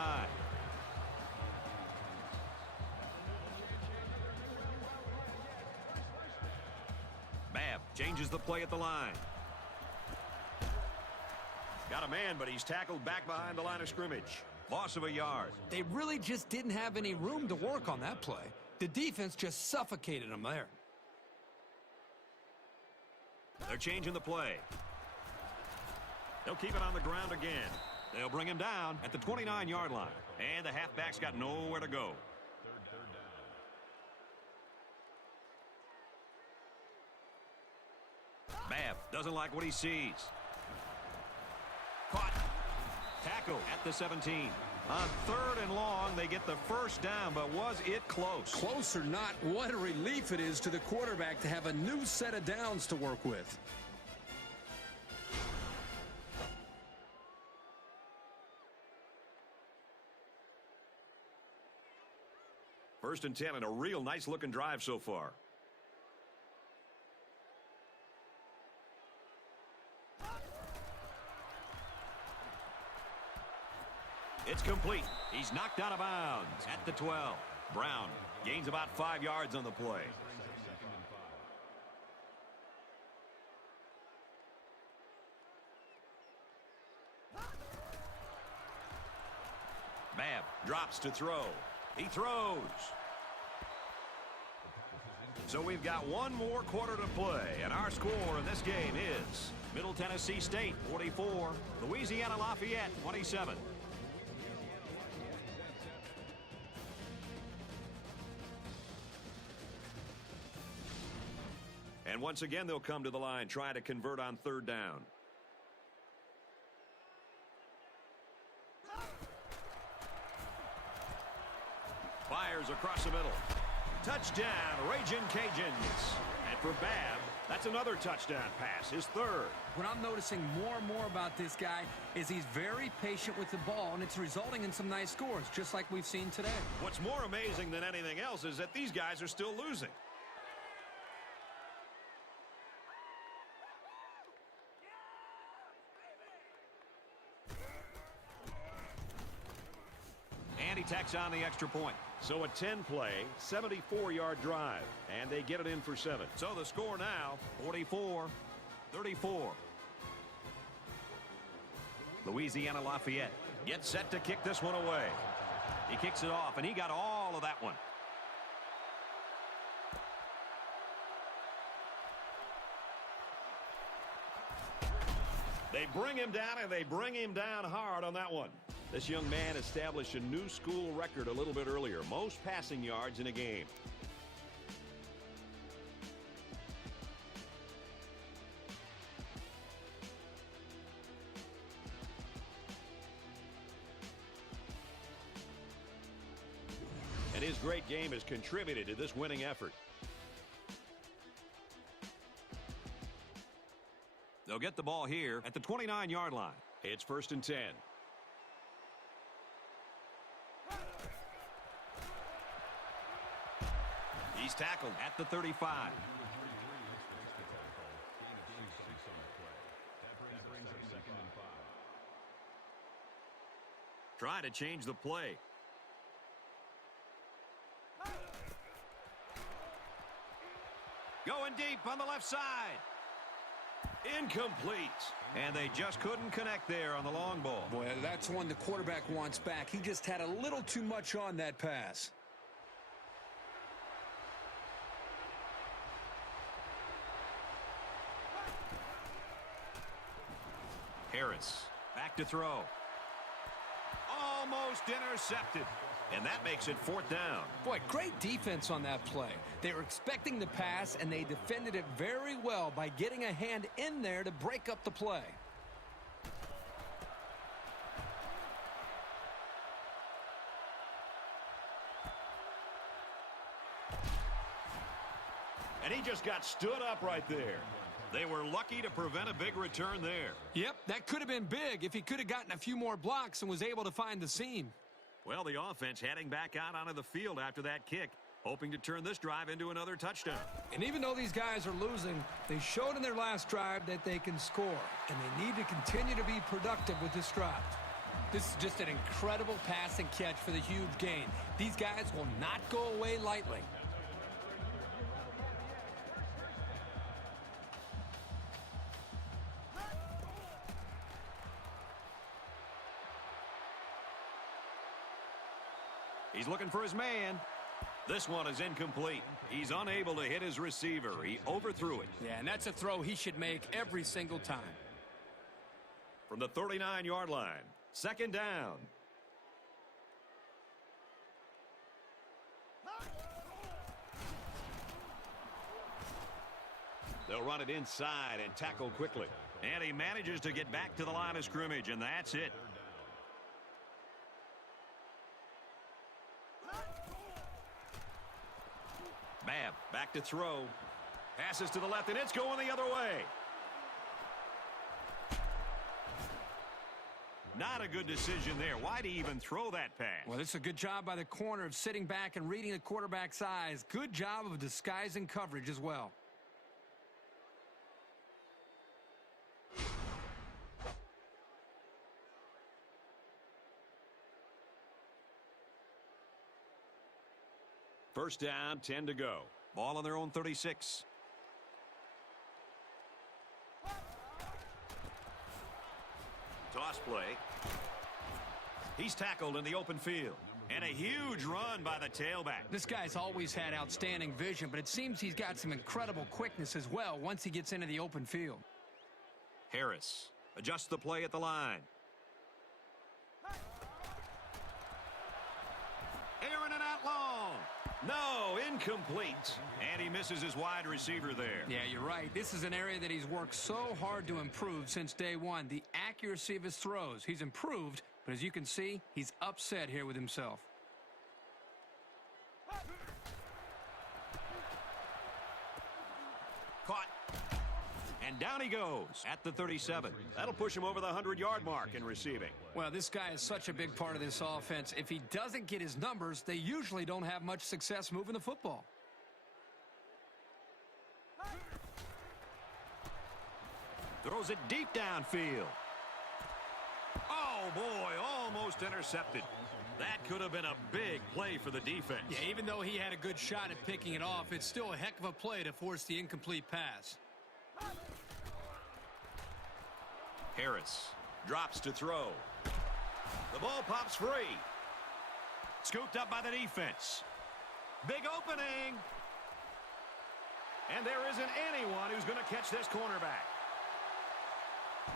Babb changes the play at the line. Got a man, but he's tackled back behind the line of scrimmage. Loss of a yard. They really just didn't have any room to work on that play. The defense just suffocated them there. They're changing the play. They'll keep it on the ground again. They'll bring him down at the 29-yard line. And the halfback's got nowhere to go. Babb doesn't like what he sees. Caught. Tackle at the 17. On 3rd and long, they get the first down, but was it close? Close or not, what a relief it is to the quarterback to have a new set of downs to work with. First and 10 and a real nice-looking drive so far. It's complete. He's knocked out of bounds at the 12. Brown gains about 5 yards on the play. Babb drops to throw. He throws. So we've got one more quarter to play, and our score in this game is Middle Tennessee State 44, Louisiana Lafayette 27. And once again, they'll come to the line, trying to convert on 3rd down. Fires across the middle. Touchdown, Ragin' Cajuns. And for Babb, that's another touchdown pass, his 3rd. What I'm noticing more and more about this guy is he's very patient with the ball, and it's resulting in some nice scores, just like we've seen today. What's more amazing than anything else is that these guys are still losing. And he tacks on the extra point. So a 10-play, 74-yard drive. And they get it in for 7. So the score now, 44-34. Louisiana Lafayette gets set to kick this one away. He kicks it off, and he got all of that one. They bring him down, and they bring him down hard on that one. This young man established a new school record a little bit earlier. Most passing yards in a game. And his great game has contributed to this winning effort. They'll get the ball here at the 29-yard line. It's 1st and 10. He's tackled at the 35. Try to change the play. Going deep on the left side. Incomplete. And they just couldn't connect there on the long ball. Boy, that's one the quarterback wants back. He just had a little too much on that pass. Harris back to throw. Almost intercepted. And that makes it 4th down. Boy, great defense on that play. They were expecting the pass, and they defended it very well by getting a hand in there to break up the play. And he just got stood up right there. They were lucky to prevent a big return there. Yep, that could have been big if he could have gotten a few more blocks and was able to find the seam. Well, the offense heading back out onto the field after that kick. hoping to turn this drive into another touchdown. And even though these guys are losing, they showed in their last drive that they can score, and they need to continue to be productive with this drive. This is just an incredible pass and catch for the huge gain. These guys will not go away lightly. He's looking for his man. This one is incomplete. He's unable to hit his receiver. He overthrew it. Yeah, and that's a throw he should make every single time. From the 39-yard line, second down. They'll run it inside and tackle quickly. And he manages to get back to the line of scrimmage, and that's it. Babb back to throw. Passes to the left, and it's going the other way. Not a good decision there. Why'd he even throw that pass? Well, it's a good job by the corner of sitting back and reading the quarterback's eyes. Good job of disguising coverage as well. First down, 10 to go. Ball on their own 36. Toss play. He's tackled in the open field. And a huge run by the tailback. This guy's always had outstanding vision, but it seems he's got some incredible quickness as well once he gets into the open field. Harris adjusts the play at the line. Airing it out long. No, incomplete. And he misses his wide receiver there. Yeah, you're right. This is an area that he's worked so hard to improve since day one. The accuracy of his throws. He's improved, but as you can see, he's upset here with himself. Caught. And down he goes at the 37. That'll push him over the 100-yard mark in receiving. Well, this guy is such a big part of this offense. If he doesn't get his numbers, they usually don't have much success moving the football. Throws it deep downfield. Oh, boy, almost intercepted. That could have been a big play for the defense. Yeah, even though he had a good shot at picking it off, it's still a heck of a play to force the incomplete pass. Harris drops to throw. The ball pops free. Scooped up by the defense. Big opening. And there isn't anyone who's going to catch this cornerback.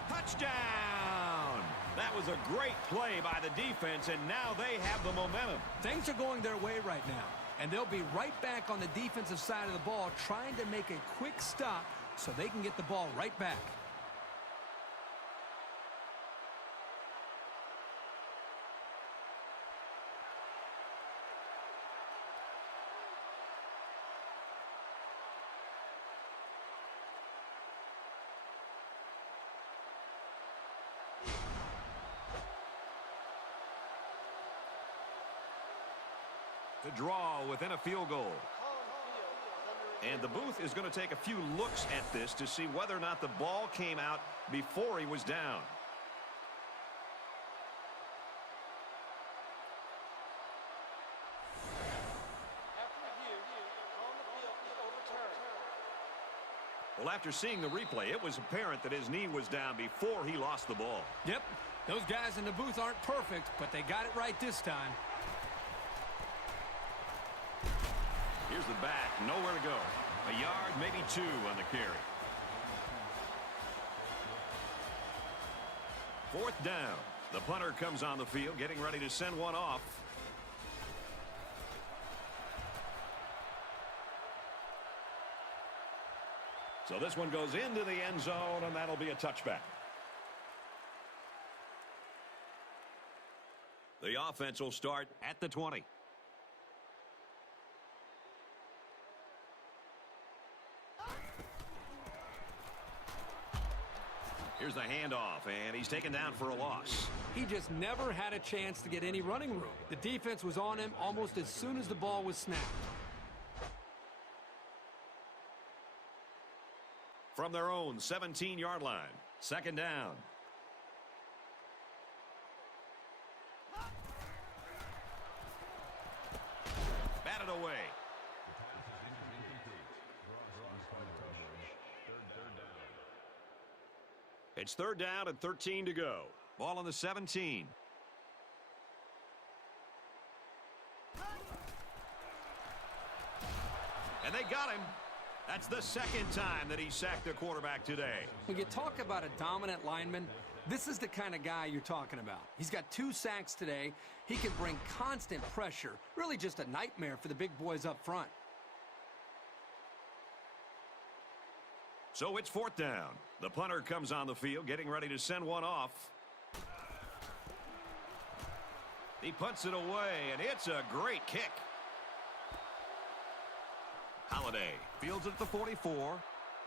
Touchdown! That was a great play by the defense, and now they have the momentum. Things are going their way right now, and they'll be right back on the defensive side of the ball trying to make a quick stop so they can get the ball right back. To draw within a field goal. And the booth is going to take a few looks at this to see whether or not the ball came out before he was down. Well, after seeing the replay, it was apparent that his knee was down before he lost the ball. Yep, those guys in the booth aren't perfect, but they got it right this time. Here's the back, nowhere to go. A yard, maybe two on the carry. Fourth down. The punter comes on the field, getting ready to send one off. So this one goes into the end zone, and that'll be a touchback. The offense will start at the 20. Here's the handoff, and he's taken down for a loss. He just never had a chance to get any running room. The defense was on him almost as soon as the ball was snapped. From their own 17-yard line, second down. Batted away. It's third down and 13 to go. Ball on the 17. And they got him. That's the second time that he sacked the quarterback today. When you talk about a dominant lineman, this is the kind of guy you're talking about. He's got 2 sacks today. He can bring constant pressure. Really just a nightmare for the big boys up front. So it's fourth down. The punter comes on the field, getting ready to send one off. He punts it away, and it's a great kick. Holiday fields it at the 44,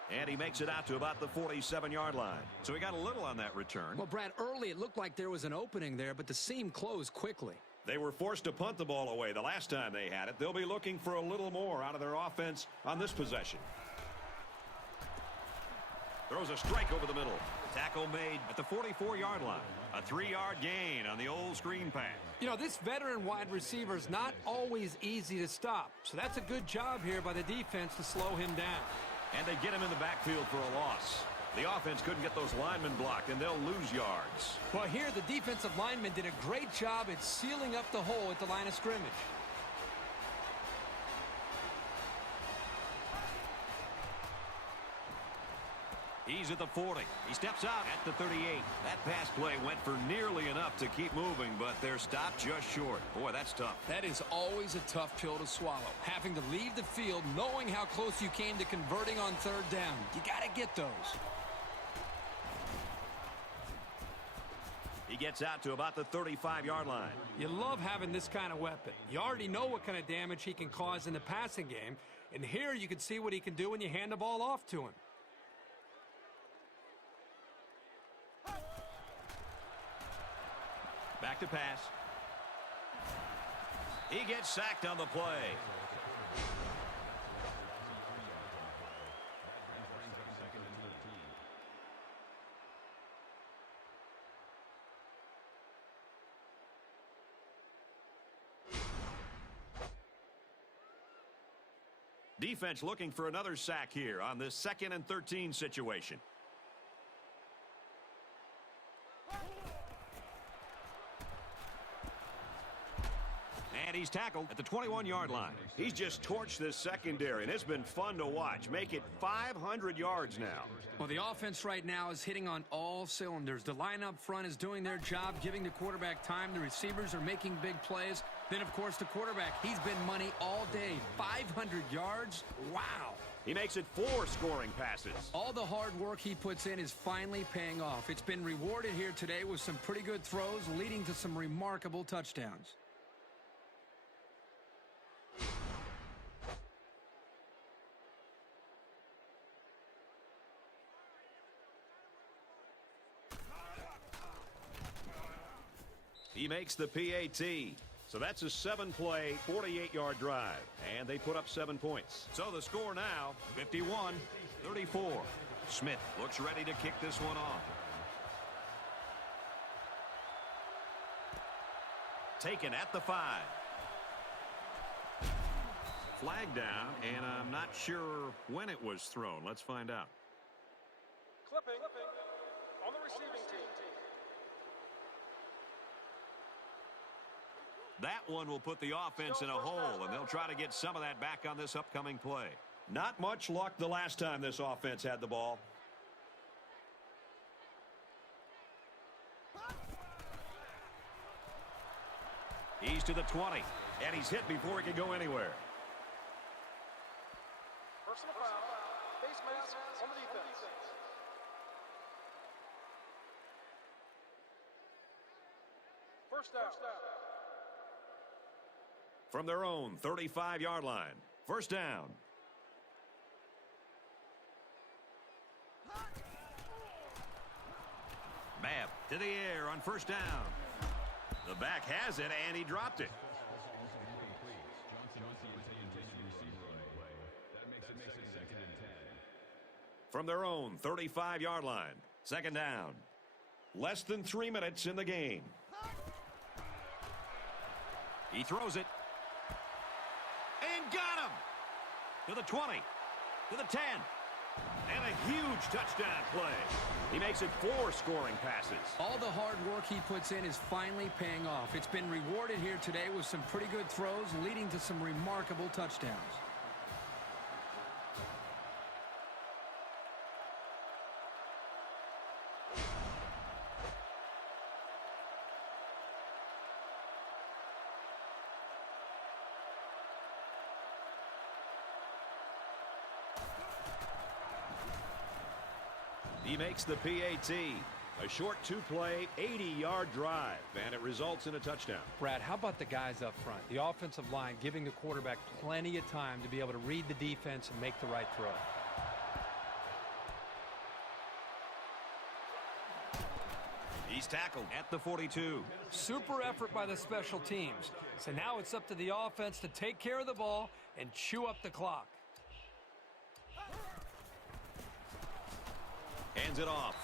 and he makes it out to about the 47-yard line. So he got a little on that return. Well, Brad, early it looked like there was an opening there, but the seam closed quickly. They were forced to punt the ball away the last time they had it. They'll be looking for a little more out of their offense on this possession. Throws a strike over the middle. Tackle made at the 44-yard line. A 3-yard gain on the old screen pass. You know, this veteran wide receiver is not always easy to stop. So that's a good job here by the defense to slow him down. And they get him in the backfield for a loss. The offense couldn't get those linemen blocked, and they'll lose yards. Well, here the defensive lineman did a great job at sealing up the hole at the line of scrimmage. He's at the 40. He steps out at the 38. That pass play went for nearly enough to keep moving, but they're stopped just short. Boy, that's tough. That is always a tough pill to swallow. Having to leave the field knowing how close you came to converting on third down. You got to get those. He gets out to about the 35-yard line. You love having this kind of weapon. You already know what kind of damage he can cause in the passing game. And here you can see what he can do when you hand the ball off to him. Back to pass. He gets sacked on the play. Defense looking for another sack here on this 2nd and 13 situation. And he's tackled at the 21-yard line. He's just torched this secondary, and it's been fun to watch. Make it 500 yards now. Well, the offense right now is hitting on all cylinders. The line up front is doing their job, giving the quarterback time. The receivers are making big plays. Then, of course, the quarterback, he's been money all day. 500 yards? Wow. He makes it 4 scoring passes. All the hard work he puts in is finally paying off. It's been rewarded here today with some pretty good throws, leading to some remarkable touchdowns. He makes the PAT. So that's a 7-play, 48-yard drive. And they put up 7 points. So the score now, 51-34. Smith looks ready to kick this one off. Taken at the 5. Flag down, and I'm not sure when it was thrown. Let's find out. Clipping on the receiving team. That one will put the offense in a hole, and they'll try to get some of that back on this upcoming play. Not much luck the last time this offense had the ball. He's to the 20, and he's hit before he can go anywhere. Personal foul. Face mask on the defense. First down. From their own 35-yard line. First down. Babb to the air on first down. The back has it, and he dropped it. from their own 35-yard line. Second down. Less than 3 minutes in the game. He throws it. And got him! To the 20. To the 10. And a huge touchdown play. He makes it 4 scoring passes. All the hard work he puts in is finally paying off. It's been rewarded here today with some pretty good throws, leading to some remarkable touchdowns. He makes the PAT. A short 2-play, 80-yard drive, and it results in a touchdown. Brad, how about the guys up front? The offensive line giving the quarterback plenty of time to be able to read the defense and make the right throw. He's tackled at the 42. Super effort by the special teams. So now it's up to the offense to take care of the ball and chew up the clock. Hands it off.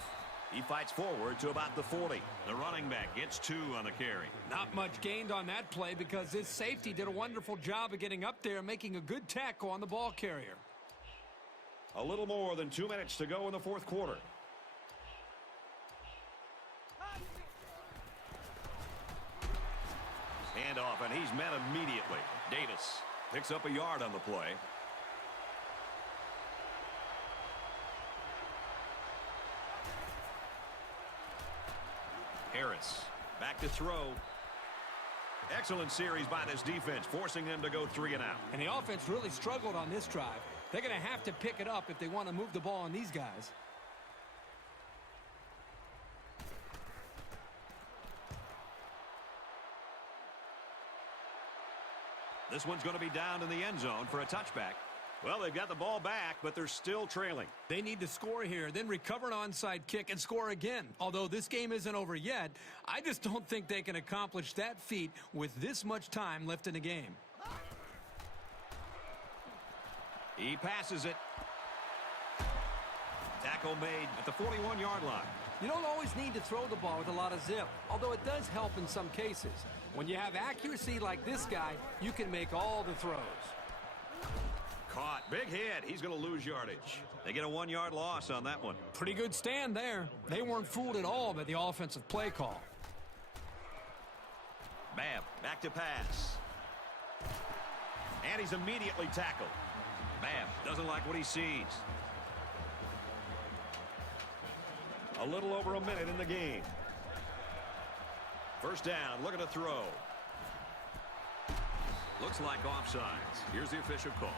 He fights forward to about the 40. The running back gets 2 on the carry. Not much gained on that play because this safety did a wonderful job of getting up there and making a good tackle on the ball carrier. A little more than 2 minutes to go in the fourth quarter. Handoff, and he's met immediately. Davis picks up a yard on the play. Harris back to throw. Excellent series by this defense, forcing them to go 3 and out. And the offense really struggled on this drive. They're going to have to pick it up if they want to move the ball on these guys. This one's going to be down in the end zone for a touchback. Well, they've got the ball back, but they're still trailing. They need to score here, then recover an onside kick and score again. Although this game isn't over yet, I just don't think they can accomplish that feat with this much time left in the game. He passes it. Tackle made at the 41-yard line. You don't always need to throw the ball with a lot of zip, although it does help in some cases. When you have accuracy like this guy, you can make all the throws. Caught. Big hit. He's going to lose yardage. They get a 1-yard loss on that one. Pretty good stand there. They weren't fooled at all by the offensive play call. Babb back to pass. And he's immediately tackled. Babb doesn't like what he sees. A little over a minute in the game. First down, looking to throw. Looks like offsides. Here's the official call.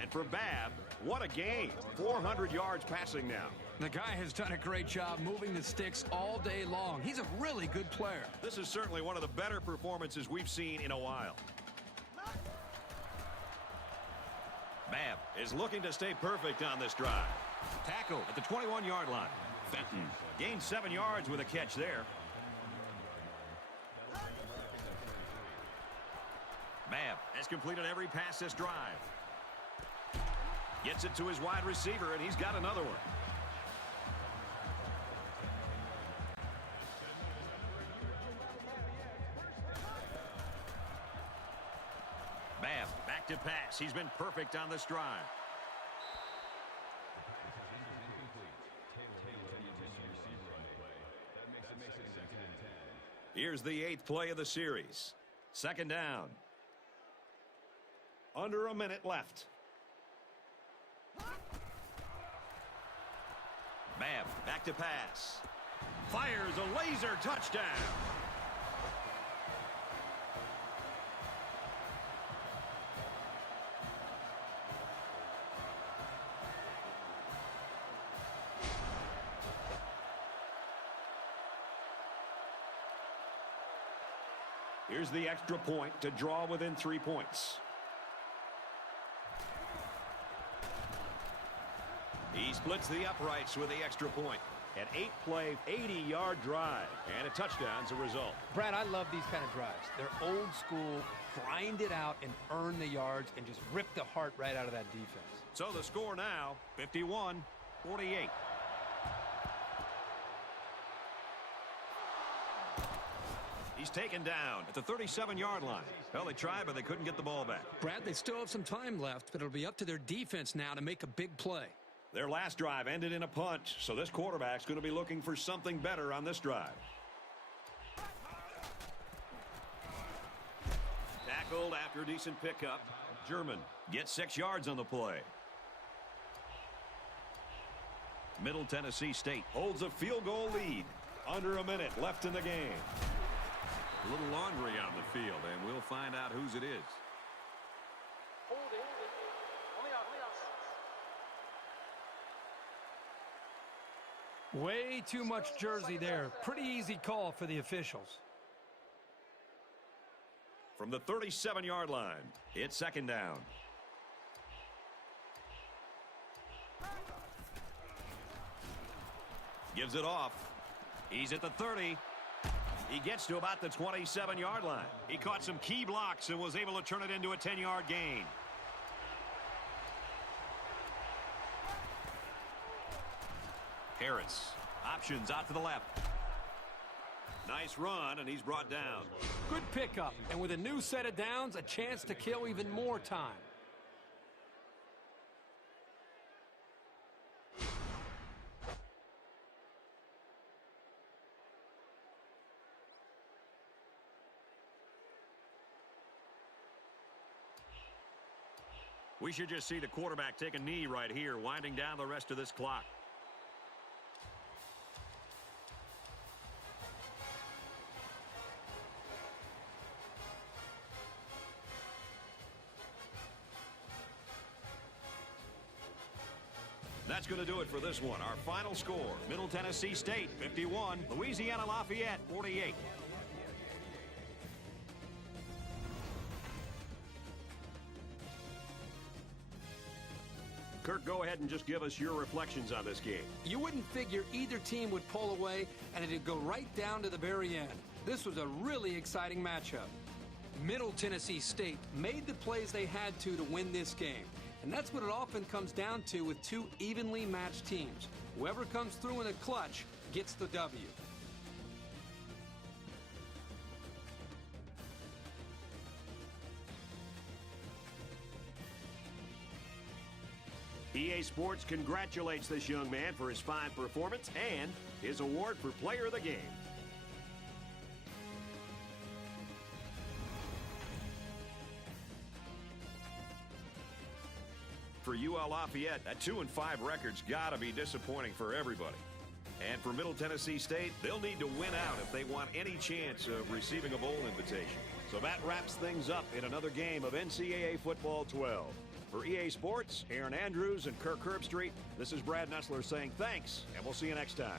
And for Babb, what a game. 400 yards passing now. The guy has done a great job moving the sticks all day long. He's a really good player. This is certainly one of the better performances we've seen in a while. Babb is looking to stay perfect on this drive. Tackle at the 21-yard line. Fenton gained 7 yards with a catch there. Babb has completed every pass this drive. Gets it to his wide receiver, and he's got another one. Babb back to pass. He's been perfect on this drive. Here's the 8th play of the series. Second down. Under a minute left. Babb back to pass. Fires a laser touchdown. Here's the extra point to draw within 3 points. He splits the uprights with the extra point. An 8-play, 80-yard drive, and a touchdown as a result. Brad, I love these kind of drives. They're old school, grind it out and earn the yards and just rip the heart right out of that defense. So the score now, 51-48. He's taken down at the 37-yard line. Well, they tried, but they couldn't get the ball back. Brad, they still have some time left, but it'll be up to their defense now to make a big play. Their last drive ended in a punt, so this quarterback's going to be looking for something better on this drive. Tackled after a decent pickup. German gets 6 yards on the play. Middle Tennessee State holds a field goal lead. Under a minute left in the game. A little laundry on the field, and we'll find out whose it is. Way too much jersey there. Pretty easy call for the officials. From the 37-yard line, it's second down. Gives it off. He's at the 30. He gets to about the 27-yard line. He caught some key blocks and was able to turn it into a 10-yard gain. Harris, options out to the left. Nice run, and he's brought down. Good pickup, and with a new set of downs, a chance to kill even more time. We should just see the quarterback take a knee right here, winding down the rest of this clock. That's going to do it for this one. Our final score, Middle Tennessee State 51, Louisiana Lafayette 48. Kirk, go ahead and just give us your reflections on this game. You wouldn't figure either team would pull away, and it'd go right down to the very end. This was a really exciting matchup. Middle Tennessee State made the plays they had to win this game. And that's what it often comes down to with two evenly matched teams. Whoever comes through in the clutch gets the W. EA Sports congratulates this young man for his fine performance and his award for Player of the Game. For UL Lafayette, that 2-5 record's got to be disappointing for everybody. And for Middle Tennessee State, they'll need to win out if they want any chance of receiving a bowl invitation. So that wraps things up in another game of NCAA Football 12. For EA Sports, Aaron Andrews and Kirk Herbstreit, this is Brad Nessler saying thanks, and we'll see you next time.